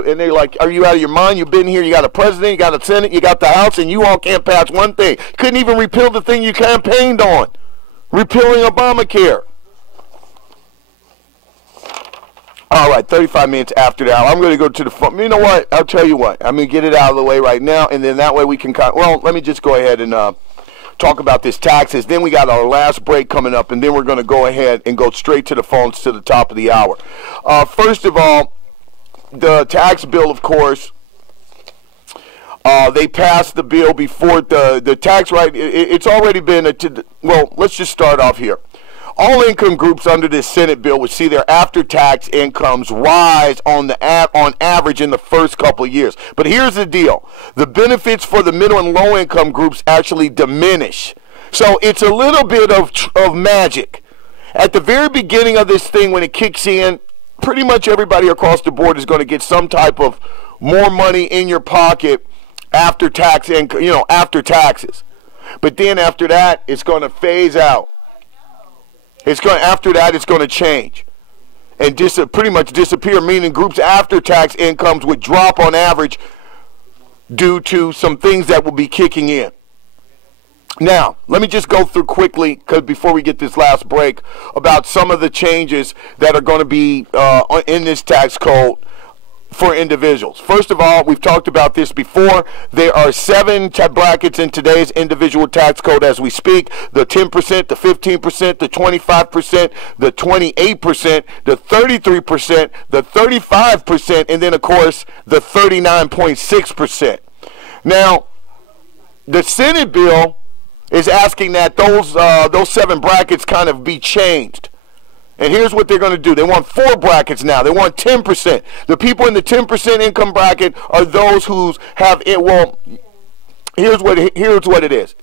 and they're like, are you out of your mind? You've been here, you got a president, you got a Senate, you got the House, and you all can't pass one thing. Couldn't even repeal the thing you campaigned on, repealing Obamacare. All right, 35 minutes after that, I'm going to go to the phone. You know what? I'll tell you what. I'm going to get it out of the way right now, and then that way we can let me just go ahead and talk about this taxes. Then we got our last break coming up, and then we're going to go ahead and go straight to the phones to the top of the hour. First of all, the tax bill, of course, they passed the bill before the tax right. It's already been, let's just start off here. All income groups under this Senate bill would see their after-tax incomes rise on average in the first couple of years. But here's the deal. The benefits for the middle and low-income groups actually diminish. So it's a little bit of magic. At the very beginning of this thing, when it kicks in, pretty much everybody across the board is going to get some type of more money in your pocket after taxes. But then after that, it's going to phase out. After that, it's going to change and pretty much disappear, meaning groups' after-tax incomes would drop on average due to some things that will be kicking in. Now, let me just go through quickly, because before we get this last break, about some of the changes that are going to be in this tax code for individuals. First of all, we've talked about this before. There are 7 brackets in today's individual tax code as we speak. The 10%, the 15%, the 25%, the 28%, the 33%, the 35%, and then, of course, the 39.6%. Now, the Senate bill is asking that those 7 brackets kind of be changed. And here's what they're going to do. They want 4 brackets now. They want 10%. The people in the 10% income bracket are those who have it. Well, here's what it is.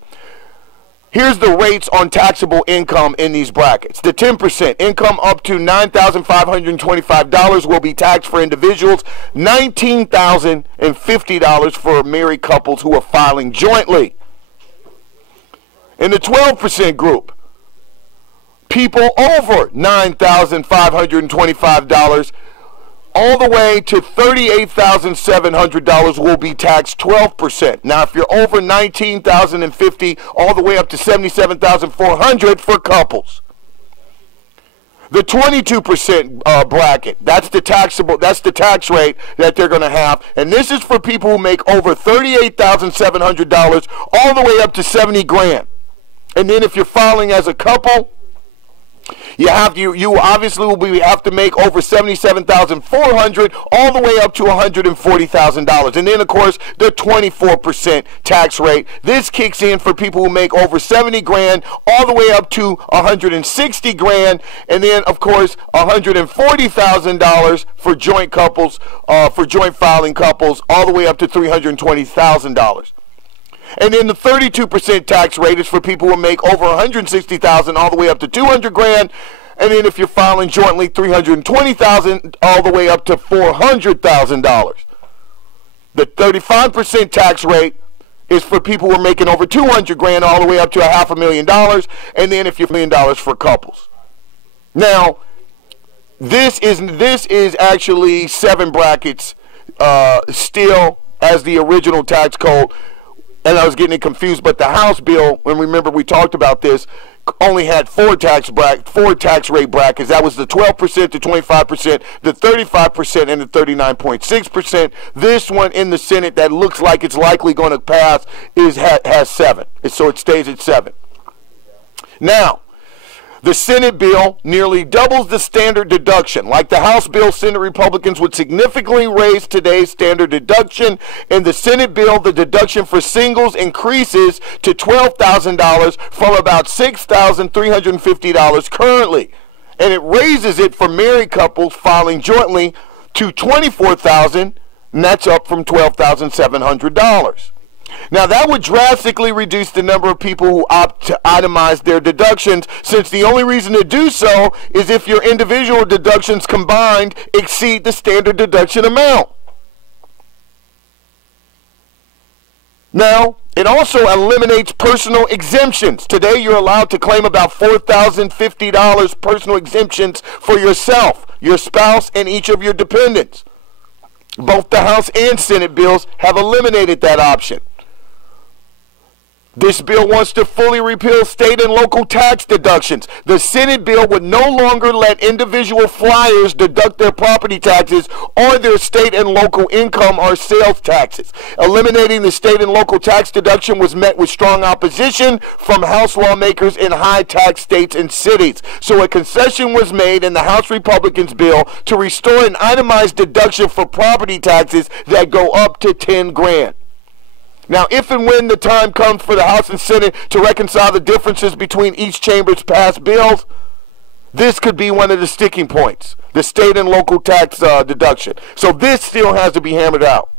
Here's the rates on taxable income in these brackets. The 10% income up to $9,525 will be taxed for individuals, $19,050 for married couples who are filing jointly. In the 12% group, people over $9,525 all the way to $38,700 will be taxed 12%. Now, if you're over $19,050, all the way up to $77,400 for couples. The 22% bracket, that's the tax rate that they're going to have, and this is for people who make over $38,700 all the way up to $70,000. And then if you're filing as a couple, you obviously will have to make over $77,400 all the way up to $140,000. And then, of course, the 24% tax rate. This kicks in for people who make over $70,000 all the way up to $160,000. And then, of course, $140,000 for joint couples, for joint filing couples, all the way up to $320,000. And then the 32% tax rate is for people who make over $160,000 all the way up to $200,000. And then if you're filing jointly, $320,000 all the way up to $400,000. The 35% tax rate is for people who are making over $200,000 all the way up to $500,000. And then if you're $1 million for couples. Now, this is actually 7 brackets still as the original tax code. And I was getting confused, but the House bill, and remember we talked about this, only had 4 tax rate brackets. That was the 12%, the 25%, the 35%, and the 39.6%. This one in the Senate that looks like it's likely going to pass has 7. So it stays at 7. Now, the Senate bill nearly doubles the standard deduction. Like the House bill, Senate Republicans would significantly raise today's standard deduction. In the Senate bill, the deduction for singles increases to $12,000 from about $6,350 currently. And it raises it for married couples filing jointly to $24,000, and that's up from $12,700. Now, that would drastically reduce the number of people who opt to itemize their deductions, since the only reason to do so is if your individual deductions combined exceed the standard deduction amount. Now, it also eliminates personal exemptions. Today, you're allowed to claim about $4,050 personal exemptions for yourself, your spouse, and each of your dependents. Both the House and Senate bills have eliminated that option. This bill wants to fully repeal state and local tax deductions. The Senate bill would no longer let individual flyers deduct their property taxes or their state and local income or sales taxes. Eliminating the state and local tax deduction was met with strong opposition from House lawmakers in high-tax states and cities. So a concession was made in the House Republicans' bill to restore an itemized deduction for property taxes that go up to $10,000. Now, if and when the time comes for the House and Senate to reconcile the differences between each chamber's passed bills, this could be one of the sticking points, the state and local tax deduction. So this still has to be hammered out.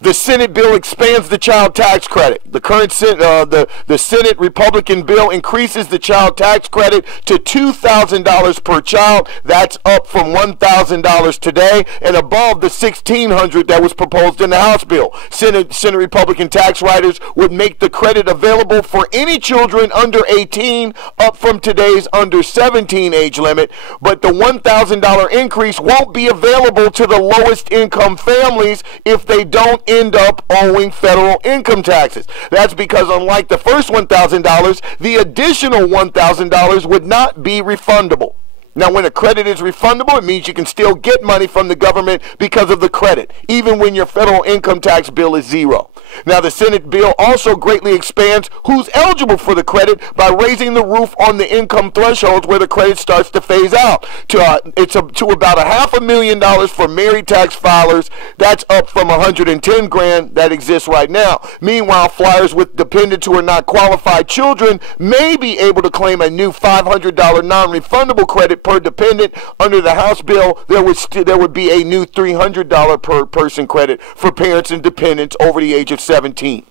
The Senate bill expands the child tax credit. The current the Senate Republican bill increases the child tax credit to $2,000 per child. That's up from $1,000 today and above the $1,600 that was proposed in the House bill. Senate Republican tax writers would make the credit available for any children under 18, up from today's under 17 age limit. But the $1,000 increase won't be available to the lowest income families if they don't end up owing federal income taxes. That's because unlike the first $1,000, the additional $1,000 would not be refundable. Now, when a credit is refundable, it means you can still get money from the government because of the credit, even when your federal income tax bill is zero. Now, the Senate bill also greatly expands who's eligible for the credit by raising the roof on the income thresholds where the credit starts to phase out. To about $500,000 for married tax filers. That's up from $110,000 that exists right now. Meanwhile, flyers with dependents who are not qualified children may be able to claim a new $500 non-refundable credit per dependent. Under the House bill, there would be a new $300 per person credit for parents and dependents over the age of 17.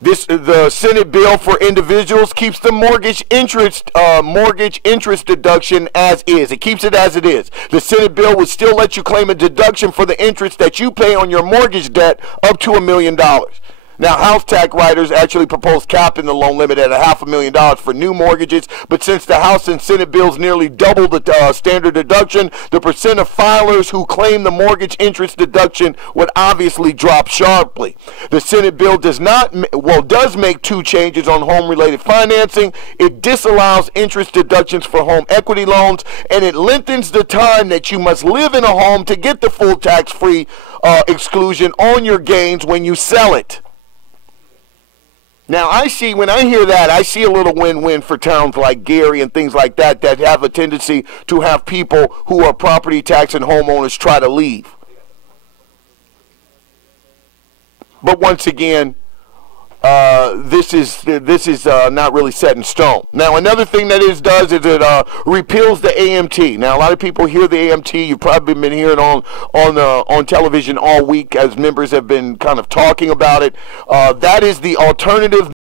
The Senate bill for individuals keeps the mortgage interest deduction as is. It keeps it as it is. The Senate bill would still let you claim a deduction for the interest that you pay on your mortgage debt up to $1 million. Now, House tax writers actually proposed capping the loan limit at $500,000 for new mortgages, but since the House and Senate bills nearly double the standard deduction, the percent of filers who claim the mortgage interest deduction would obviously drop sharply. The Senate bill does make two changes on home-related financing. It disallows interest deductions for home equity loans, and it lengthens the time that you must live in a home to get the full tax-free exclusion on your gains when you sell it. Now, when I hear that, I see a little win-win for towns like Gary and things like that that have a tendency to have people who are property tax and homeowners try to leave. But once again, this is not really set in stone. Now, another thing that it does is it repeals the AMT. Now, a lot of people hear the AMT. You've probably been hearing on television all week as members have been kind of talking about it. That is the alternative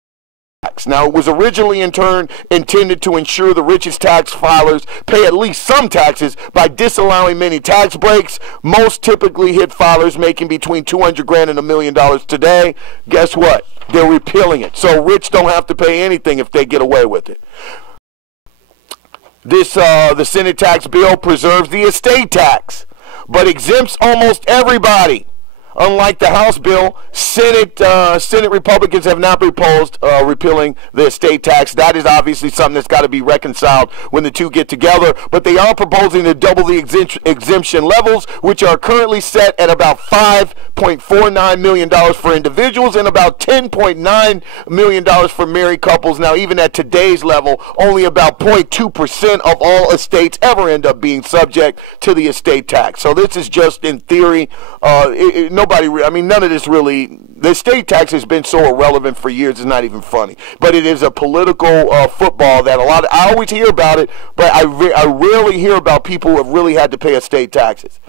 tax. Now, it was originally in turn intended to ensure the richest tax filers pay at least some taxes by disallowing many tax breaks. Most typically hit filers making between $200,000 and $1 million today. Guess what? They're repealing it. So rich don't have to pay anything if they get away with it. The Senate tax bill preserves the estate tax, but exempts almost everybody. Unlike the House bill, Senate Republicans have not proposed repealing the estate tax. That is obviously something that's got to be reconciled when the two get together. But they are proposing to double the exemption levels, which are currently set at about $5.49 million for individuals and about $10.9 million for married couples. Now, even at today's level, only about 0.2% of all estates ever end up being subject to the estate tax. So this is just in theory. None of this really, the estate tax has been so irrelevant for years, it's not even funny. But it is a political football that I always hear about it, but I rarely hear about people who have really had to pay estate taxes.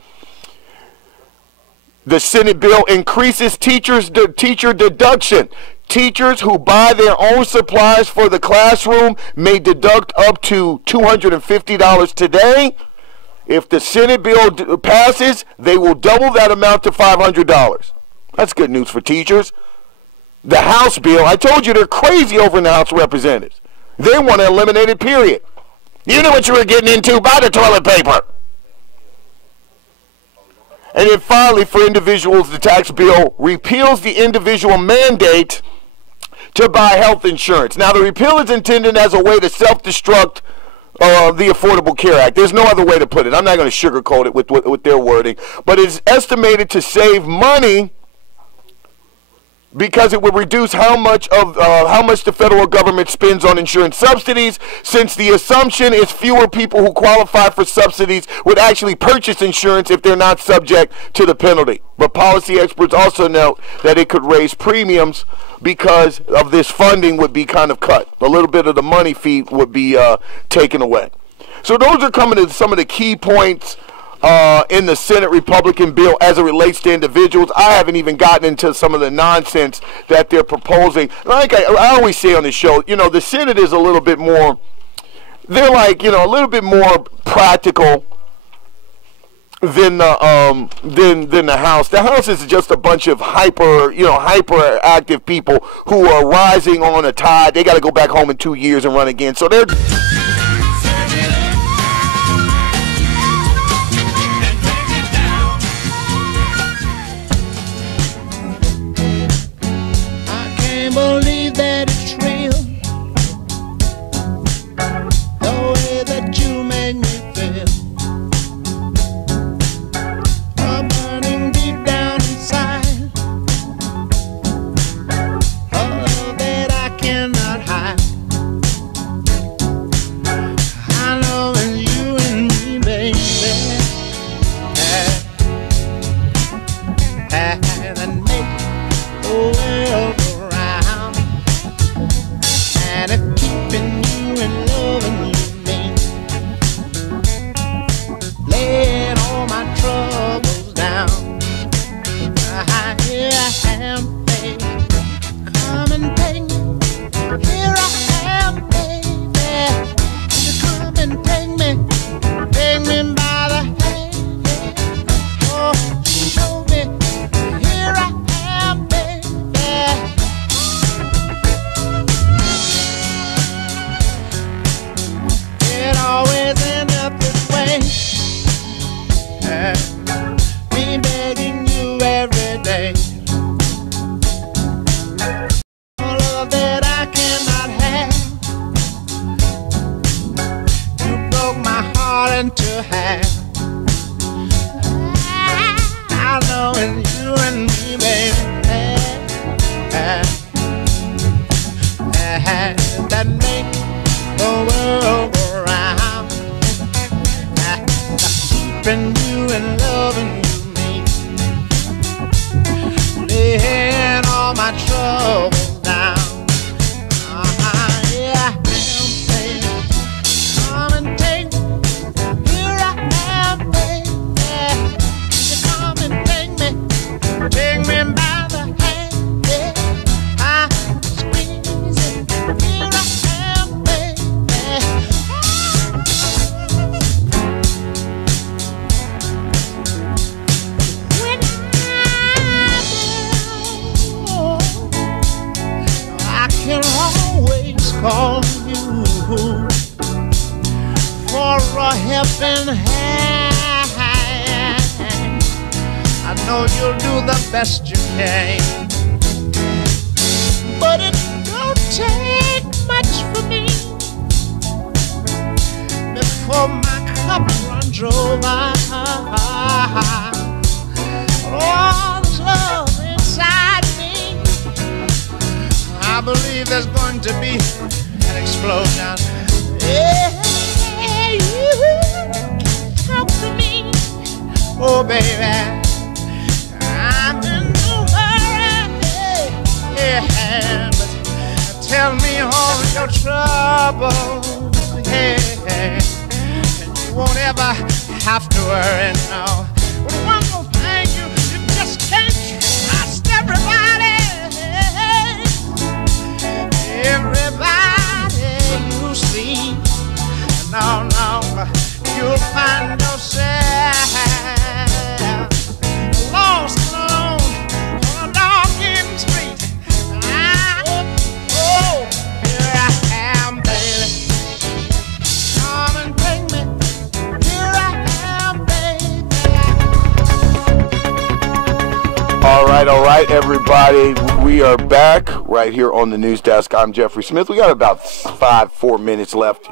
The Senate bill increases teacher deduction. Teachers who buy their own supplies for the classroom may deduct up to $250 today. If the Senate bill passes, they will double that amount to $500. That's good news for teachers. The House bill, I told you they're crazy over in the House of Representatives. They want to eliminate it, period. You knew what you were getting into. Buy the toilet paper. And then finally, for individuals, the tax bill repeals the individual mandate to buy health insurance. Now, the repeal is intended as a way to self-destruct the Affordable Care Act. There's no other way to put it. I'm not going to sugarcoat it with their wording. But it's estimated to save money because it would reduce how much the federal government spends on insurance subsidies, since the assumption is fewer people who qualify for subsidies would actually purchase insurance if they're not subject to the penalty. But policy experts also note that it could raise premiums because of this funding would be kind of cut. A little bit of the money fee would be taken away. So those are coming to some of the key points in the Senate Republican bill as it relates to individuals. I haven't even gotten into some of the nonsense that they're proposing. Like I always say on the show, the Senate is a little bit more, they're like, a little bit more practical than the House. The House is just a bunch of hyperactive people who are rising on a tide. They got to go back home in 2 years and run again. So they're believe that it's real. The way that you make me feel. Burning deep down inside. A love that I cannot hide. I know it's you and me, baby. That make the world go round. And if keeping you and loving you means laying all my troubles down. Here I am, baby. Come and take me. Here I am, baby. You come and take me. Take me by the hand. Oh, show me. Here I am, baby. It always ends up this way. Me begging you every day. All of that I cannot have. You broke my heart into half. I know it's you and me, baby. That make the world go round. Keeping you and loving you, me. Laying all my troubles down. Yeah, baby. Come and take me. Here I am, baby. You come and take me. Take me by the hand. Yeah. I squeeze it. Here I am, baby. When I can always call you for a helping hand. I know you'll do the best you can, but it don't take much for me before my cup runs over. All this love inside me, I believe there's going to be an explosion. Yeah, you talk to me, oh baby. I'm in no hurry, yeah, but tell me all your troubles, yeah, and you won't ever have to worry, no. But one more thing, you just can't trust everybody. Everybody you see, no, you'll find yourself lost alone on a dark end street. Oh, here I am, baby. Come and take me. Here I am, baby. All right, everybody. We are back right here on the news desk. I'm Jeffrey Smith. We got about 4 minutes left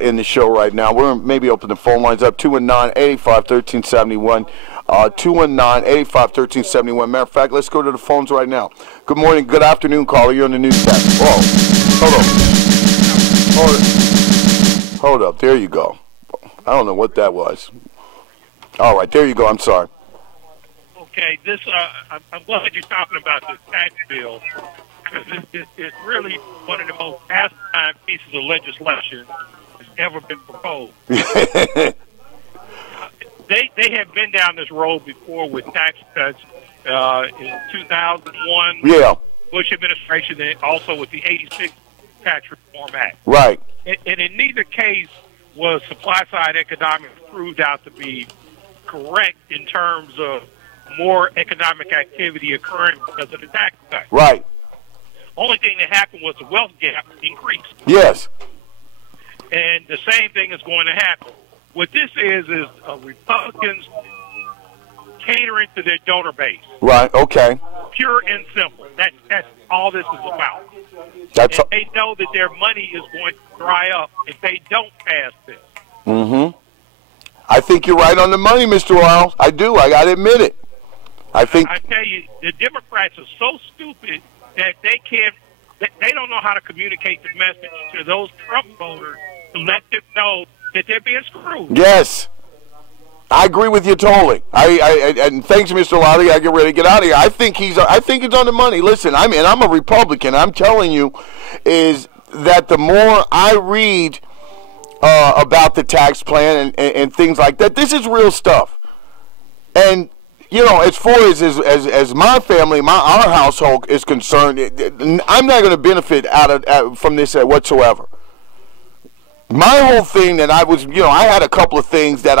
in the show right now. We're going to maybe open the phone lines up, 219-885-1371. 219-885-1371. Matter of fact, let's go to the phones right now. Good morning, good afternoon, caller. You're on the news desk. Whoa, hold up. There you go. I don't know what that was. All right, there you go. I'm sorry. Okay, this I'm glad you're talking about this tax bill, because it's really one of the most asinine pieces of legislation that's ever been proposed. They have been down this road before with tax cuts in 2001. Yeah. Bush administration, and also with the 86 Tax Reform Act. Right. And in neither case was supply-side economics proved out to be correct in terms of more economic activity occurring because of the tax cut. Right. Only thing that happened was the wealth gap increased. Yes. And the same thing is going to happen. What this is Republicans catering to their donor base. Right, okay. pure and simple. That's all this is about. That's and they know that their money is going to dry up if they don't pass this. Mm-hmm. I think you're right on the money, Mr. Wiles. I do. I got to admit it. I tell you, the Democrats are so stupid that they don't know how to communicate the message to those Trump voters to let them know that they're being screwed. Yes. I agree with you totally. And thanks, Mr. Lowry. I get ready to get out of here. I think it's on the money. Listen, I'm a Republican. I'm telling you, is that the more I read about the tax plan and things like that, this is real stuff. And as far as my family, our household is concerned, I'm not going to benefit from this whatsoever. My whole thing that I had a couple of things that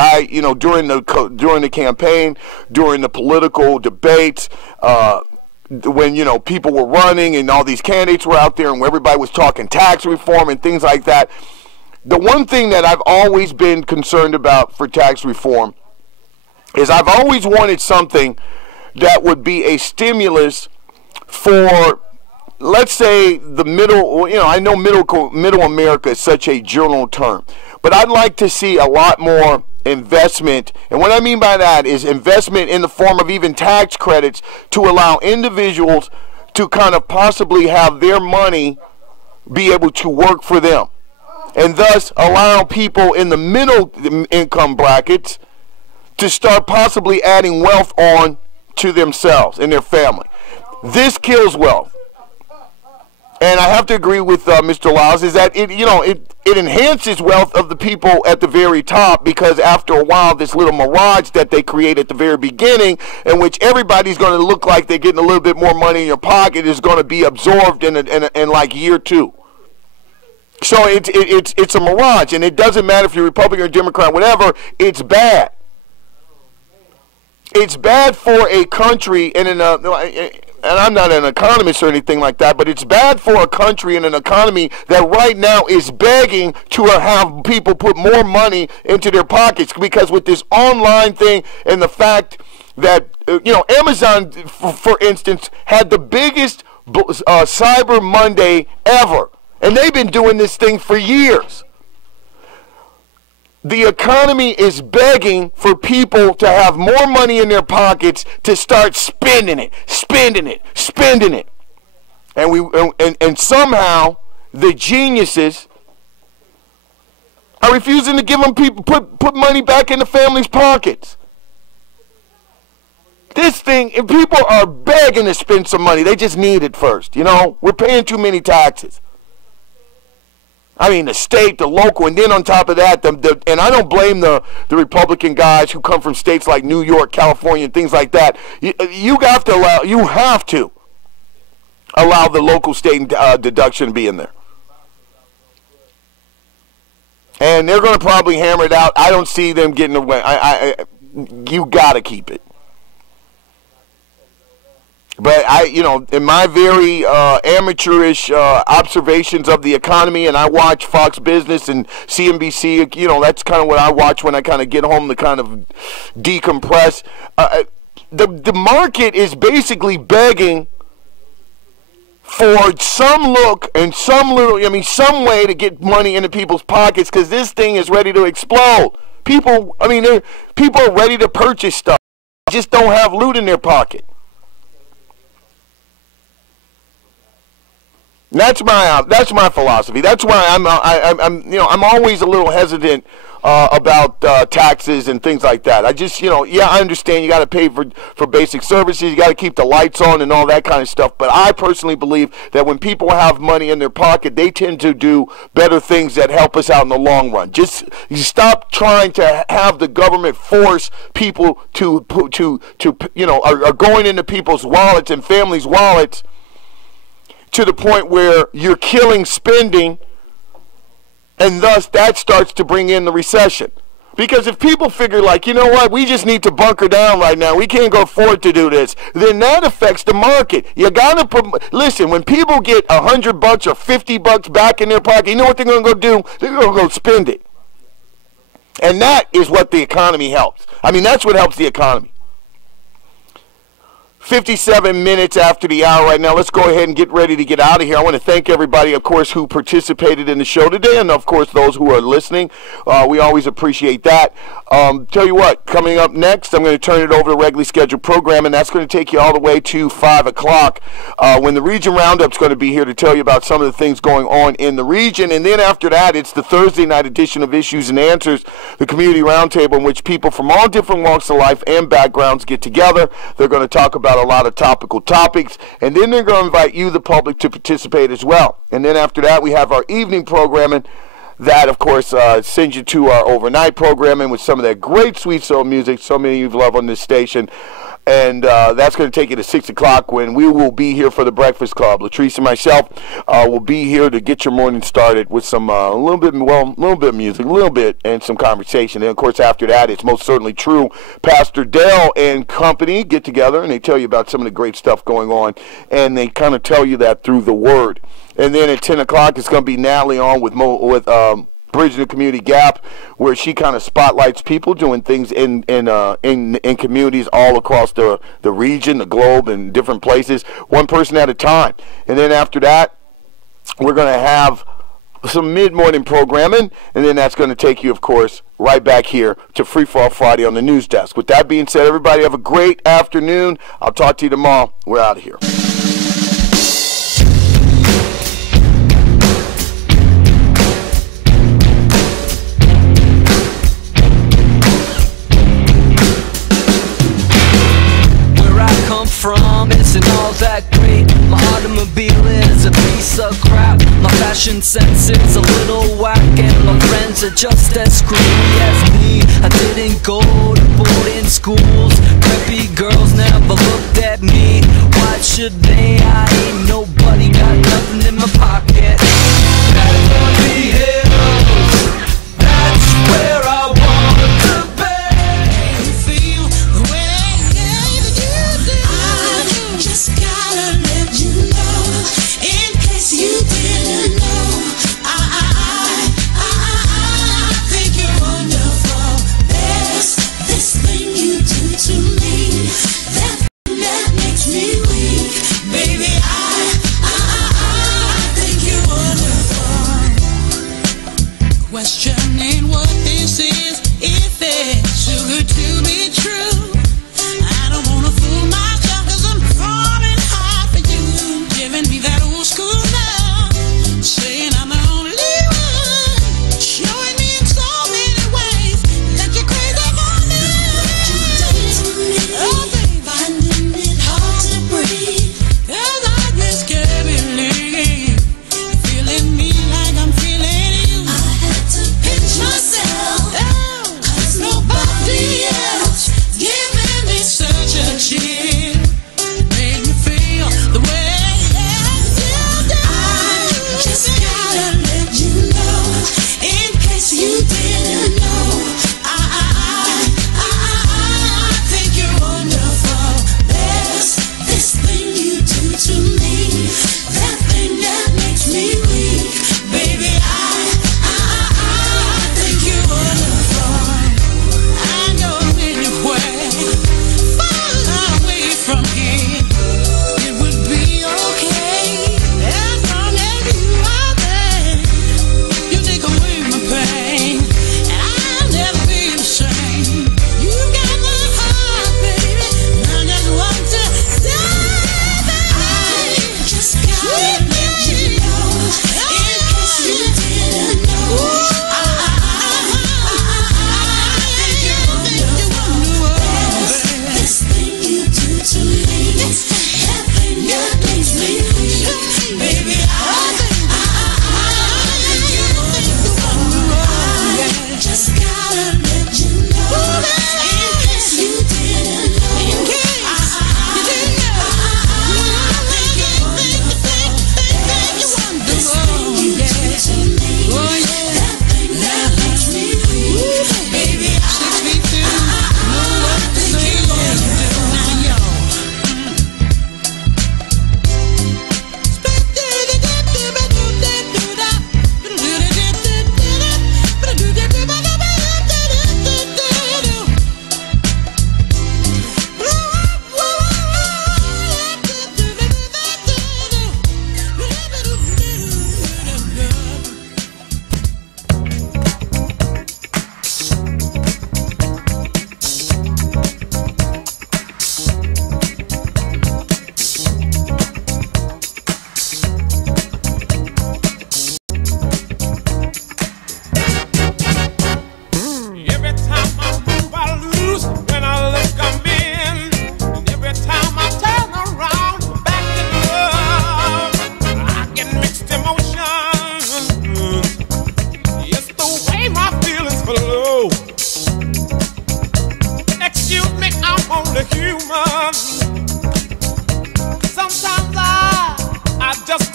during the campaign, during the political debates, when people were running and all these candidates were out there and everybody was talking tax reform and things like that. The one thing that I've always been concerned about for tax reform is I've always wanted something that would be a stimulus for, let's say, the middle. I know middle America is such a general term, but I'd like to see a lot more investment. And what I mean by that is investment in the form of even tax credits to allow individuals to kind of possibly have their money be able to work for them, and thus allow people in the middle income brackets to start possibly adding wealth on to themselves and their family. This kills wealth. And I have to agree with Mr. Lyles, is that it enhances wealth of the people at the very top, because after a while, this little mirage that they create at the very beginning, in which everybody's going to look like they're getting a little bit more money in your pocket, is going to be absorbed in like year two. So it's a mirage, and it doesn't matter if you're Republican or Democrat, whatever. It's bad. It's bad for a country and I'm not an economist or anything like that, but it's bad for a country and an economy that right now is begging to have people put more money into their pockets, because with this online thing and the fact that, Amazon, for instance, had the biggest Cyber Monday ever, and they've been doing this thing for years. The economy is begging for people to have more money in their pockets to start spending it. And somehow the geniuses are refusing to give them put money back in the family's pockets. This thing, and people are begging to spend some money. They just need it first. We're paying too many taxes. I mean, the state, the local, and then on top of that, and I don't blame the Republican guys who come from states like New York, California, and things like that. You have to allow the local state deduction to be in there. And they're going to probably hammer it out. I don't see them getting away. You got to keep it. But in my very amateurish observations of the economy, and I watch Fox Business and CNBC, that's kind of what I watch when I kind of get home to kind of decompress. The market is basically begging for some look and some way to get money into people's pockets, because this thing is ready to explode. People are ready to purchase stuff, just don't have loot in their pocket. That's my philosophy. That's why I'm always a little hesitant about taxes and things like that. I just I understand you got to pay for basic services, you got to keep the lights on and all that kind of stuff. But I personally believe that when people have money in their pocket, they tend to do better things that help us out in the long run. Just stop trying to have the government force people to are going into people's wallets and families' wallets, to the point where you're killing spending, and thus that starts to bring in the recession. Because if people figure like, we just need to bunker down right now, we can't go afford to do this, then that affects the market. You gotta listen, when people get $100 or $50 back in their pocket, you know what they're gonna go do? They're gonna go spend it. And that is what the economy helps. That's what helps the economy. 57 minutes after the hour right now. Let's go ahead and get ready to get out of here. I want to thank everybody, of course, who participated in the show today, and, of course, those who are listening. We always appreciate that. Tell you what, coming up next, I'm going to turn it over to regularly scheduled program, and that's going to take you all the way to 5 o'clock when the Region Roundup's going to be here to tell you about some of the things going on in the region. And then after that, it's the Thursday night edition of Issues and Answers, the community roundtable in which people from all different walks of life and backgrounds get together. They're going to talk about a lot of topical topics, and then they're going to invite you, the public, to participate as well. And then after that, we have our evening programming that, of course, sends you to our overnight programming with some of that great sweet soul music so many of you love on this station. And that's going to take you to 6 o'clock when we will be here for the Breakfast Club. Latrice and myself will be here to get your morning started with some a little bit of music, a little bit, and some conversation. And, of course, after that, it's most certainly true. Pastor Dale and company get together, and they tell you about some of the great stuff going on, and they kind of tell you that through the Word. And then at 10 o'clock, it's going to be Natalie on with Bridging the Community Gap, where she kind of spotlights people doing things in communities all across the region, the globe, and different places, one person at a time. And then after that, we're going to have some mid-morning programming, and then that's going to take you, of course, right back here to Free Fall Friday on the news desk. With that being said, everybody have a great afternoon. I'll talk to you tomorrow. We're out of here. From isn't all that great. My automobile is a piece of crap. My fashion sense is a little whack, and my friends are just as screwy as me. I didn't go to boarding schools. Preppy girls never looked at me. Why should they? I ain't nobody, got nothing in my pocket. Beverly Hills, that's where I want to be. Feel the way just gotta let you know, in case you didn't know, I think you're wonderful. There's this thing you do to me, that makes me weak. Baby, I think you're wonderful. Questioning what this is, if it's sugar to be true. I don't wanna fool myself, 'cause I'm falling hard for you. Giving me that old school love, saying I'm the only one, showing me in so many ways that you're crazy for me. Oh, baby, finding it hard to breathe, 'cause I just can't believe feeling me like I'm feeling you. I had to pinch myself, 'cause nobody else gave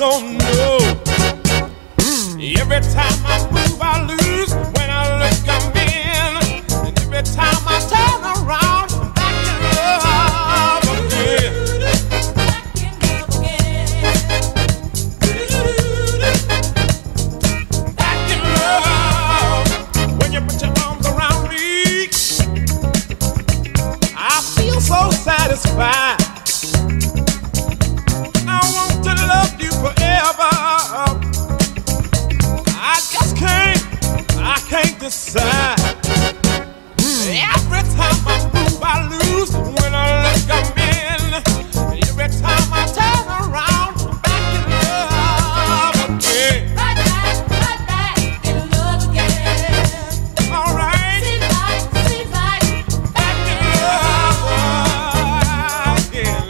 don't know. Every time I move, I lose. When I look, I'm in. And every time I turn around, I'm back in love again. Back in love. When you put your arms around me, I feel so satisfied. I want to love you forever. I can't decide. Every time I move, I lose. When I look, I'm in. Every time I turn around, I'm back in love again. Right back in love again. All right. Seems like back in love again.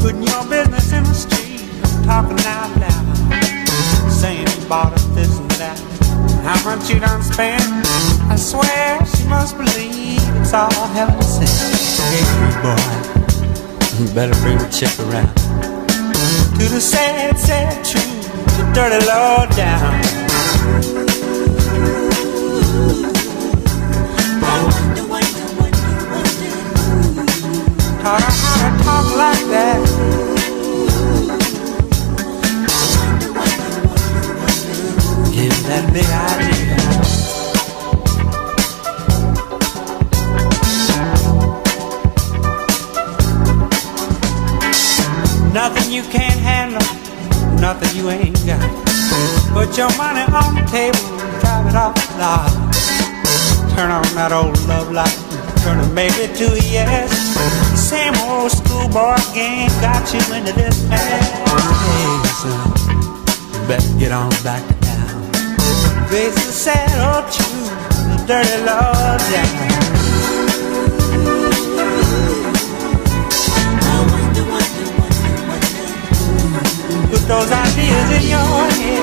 Putting your business in the street, talking out loud, saying you bought us this and that. How much you done spent? I swear she must believe it's all heaven sent. Hey, boy, you better bring the check around. To the sad, sad truth, the dirty low down. Taught her how to talk like that. Give that big idea. Nothing you can't handle, nothing you ain't got. Put your money on the table and drive it off the lot. Turn on that old love light, turn a maybe to a yes. Same old schoolboy game got you into this mess. Hey, son, you better get on back to town. Face the sad old truth, the dirty law down. Put those ideas in your head.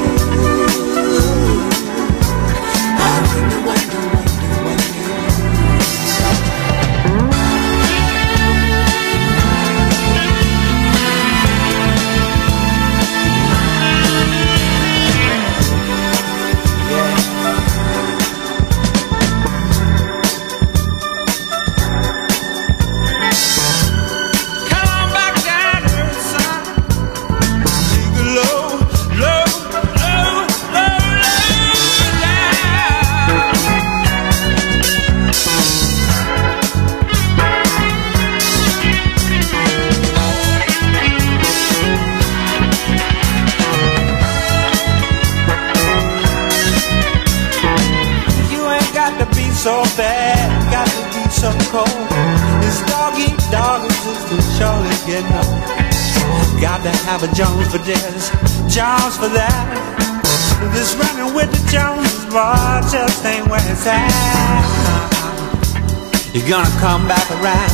So bad, got to be so cold. This dog eat dog existence surely getting old. Got to have a Jones for this, Jones for that. This running with the Joneses, boy, just ain't where it's at. You're gonna come back around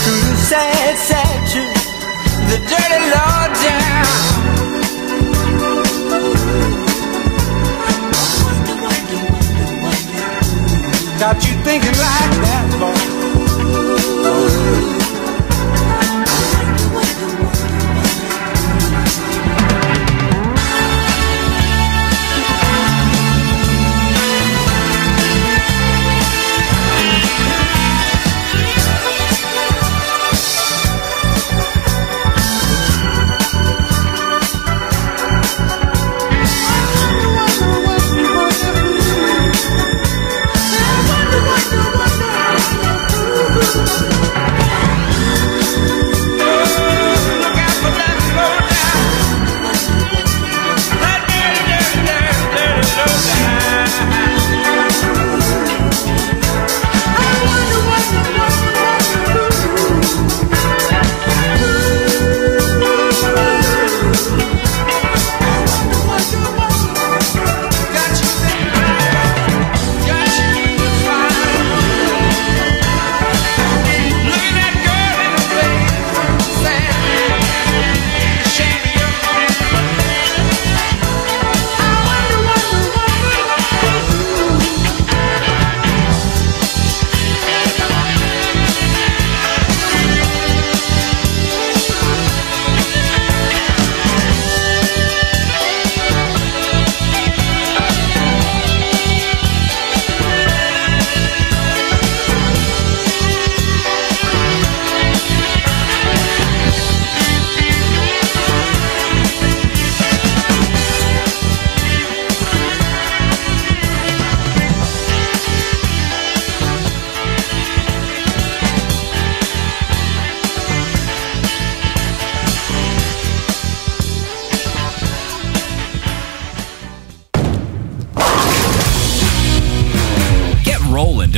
to the sad, sad truth, the dirty law down. Got you thinking like that, boy.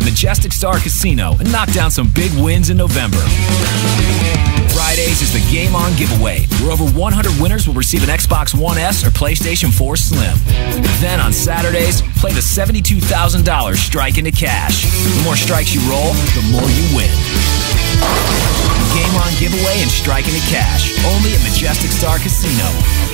Majestic Star Casino and knock down some big wins in November. Fridays is the Game On giveaway, where over 100 winners will receive an Xbox One S or PlayStation 4 Slim. Then on Saturdays, play the $72,000 strike into cash. The more strikes you roll, the more you win. Game game-on giveaway and strike into cash. Only at Majestic Star Casino.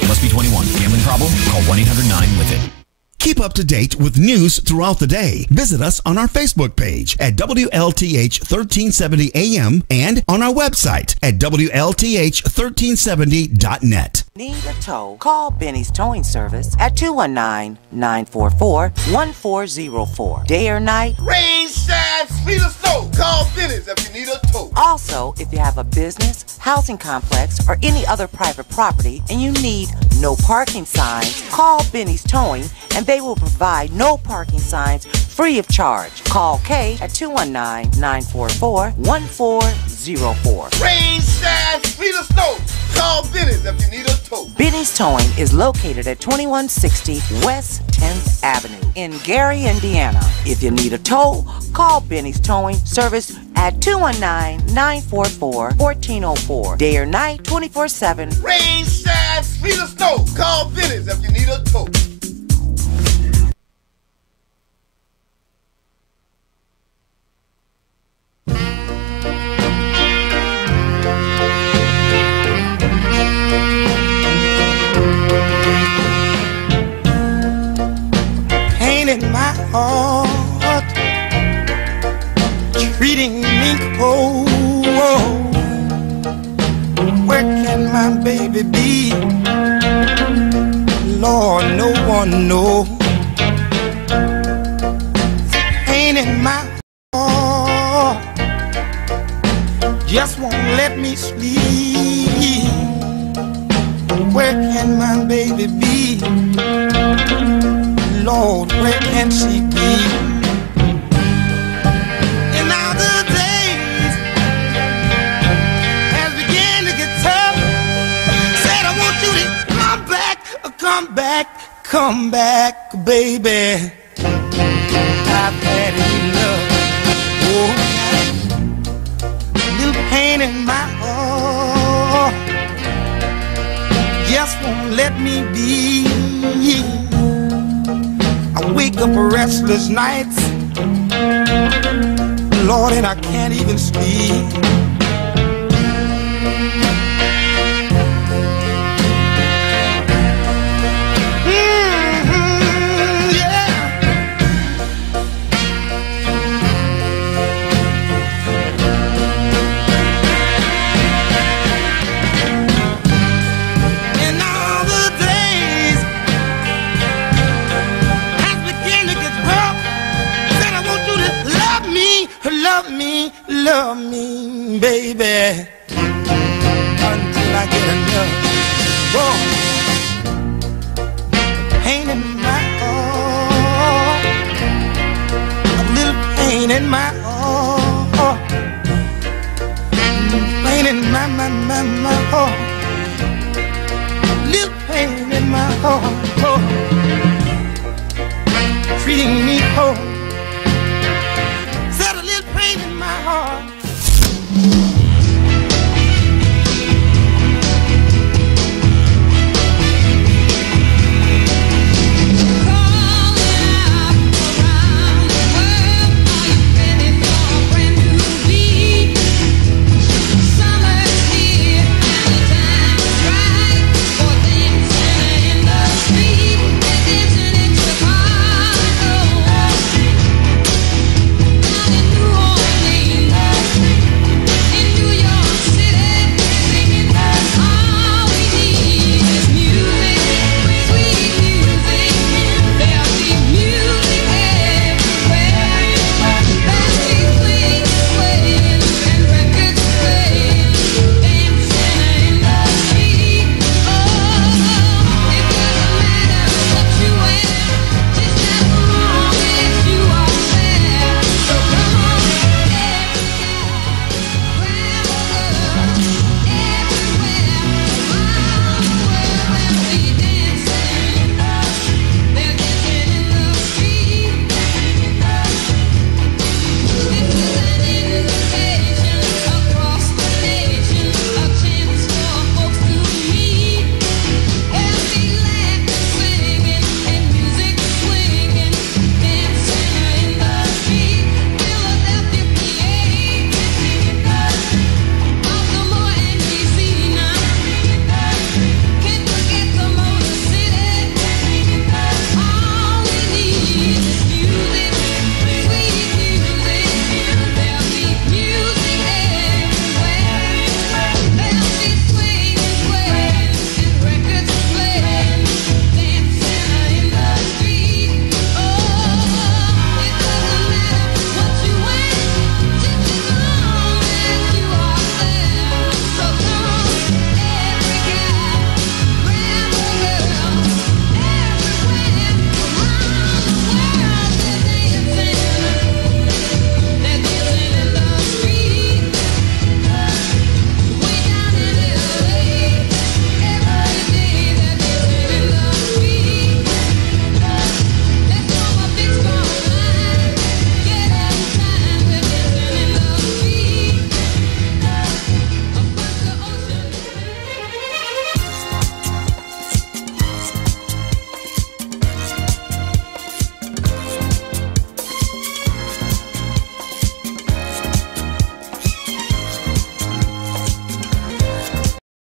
Must be 21. Gambling problem? Call 1-800-9-WITH-IT. Keep up to date with news throughout the day. Visit us on our Facebook page at WLTH 1370 AM and on our website at WLTH1370.net. Need a tow? Call Benny's Towing Service at 219-944-1404. Day or night? Rain, shine, sleet or snow. Call Benny's if you need a tow. Also, if you have a business, housing complex, or any other private property and you need no parking signs, call Benny's Towing and they will provide no parking signs free of charge. Call Kay at 219-944-1404. Rain, shine, sleet or snow. Call Benny's if you need a tow. Benny's Towing is located at 2160 West 10th Avenue in Gary, Indiana. If you need a tow, call Benny's Towing Service at 219-944-1404. Day or night, 24/7. Rain, shine, sleet or snow. Call Benny's if you need a tow. In my heart, treating me cold. Where can my baby be? Lord, no one knows. Pain in my heart just won't let me sleep. Where can my baby be? Lord, where can she be? And now the days has begun to get tough. Said I want you to come back, come back, come back, baby. I've had enough. Oh, little pain in my heart just won't let me be. I wake up restless nights, Lord, and I can't even sleep. Yeah. And all the days love me, baby, until I get enough. Whoa. Pain in my heart, a little pain in my heart, pain in my heart, little pain in my heart, treating me cold.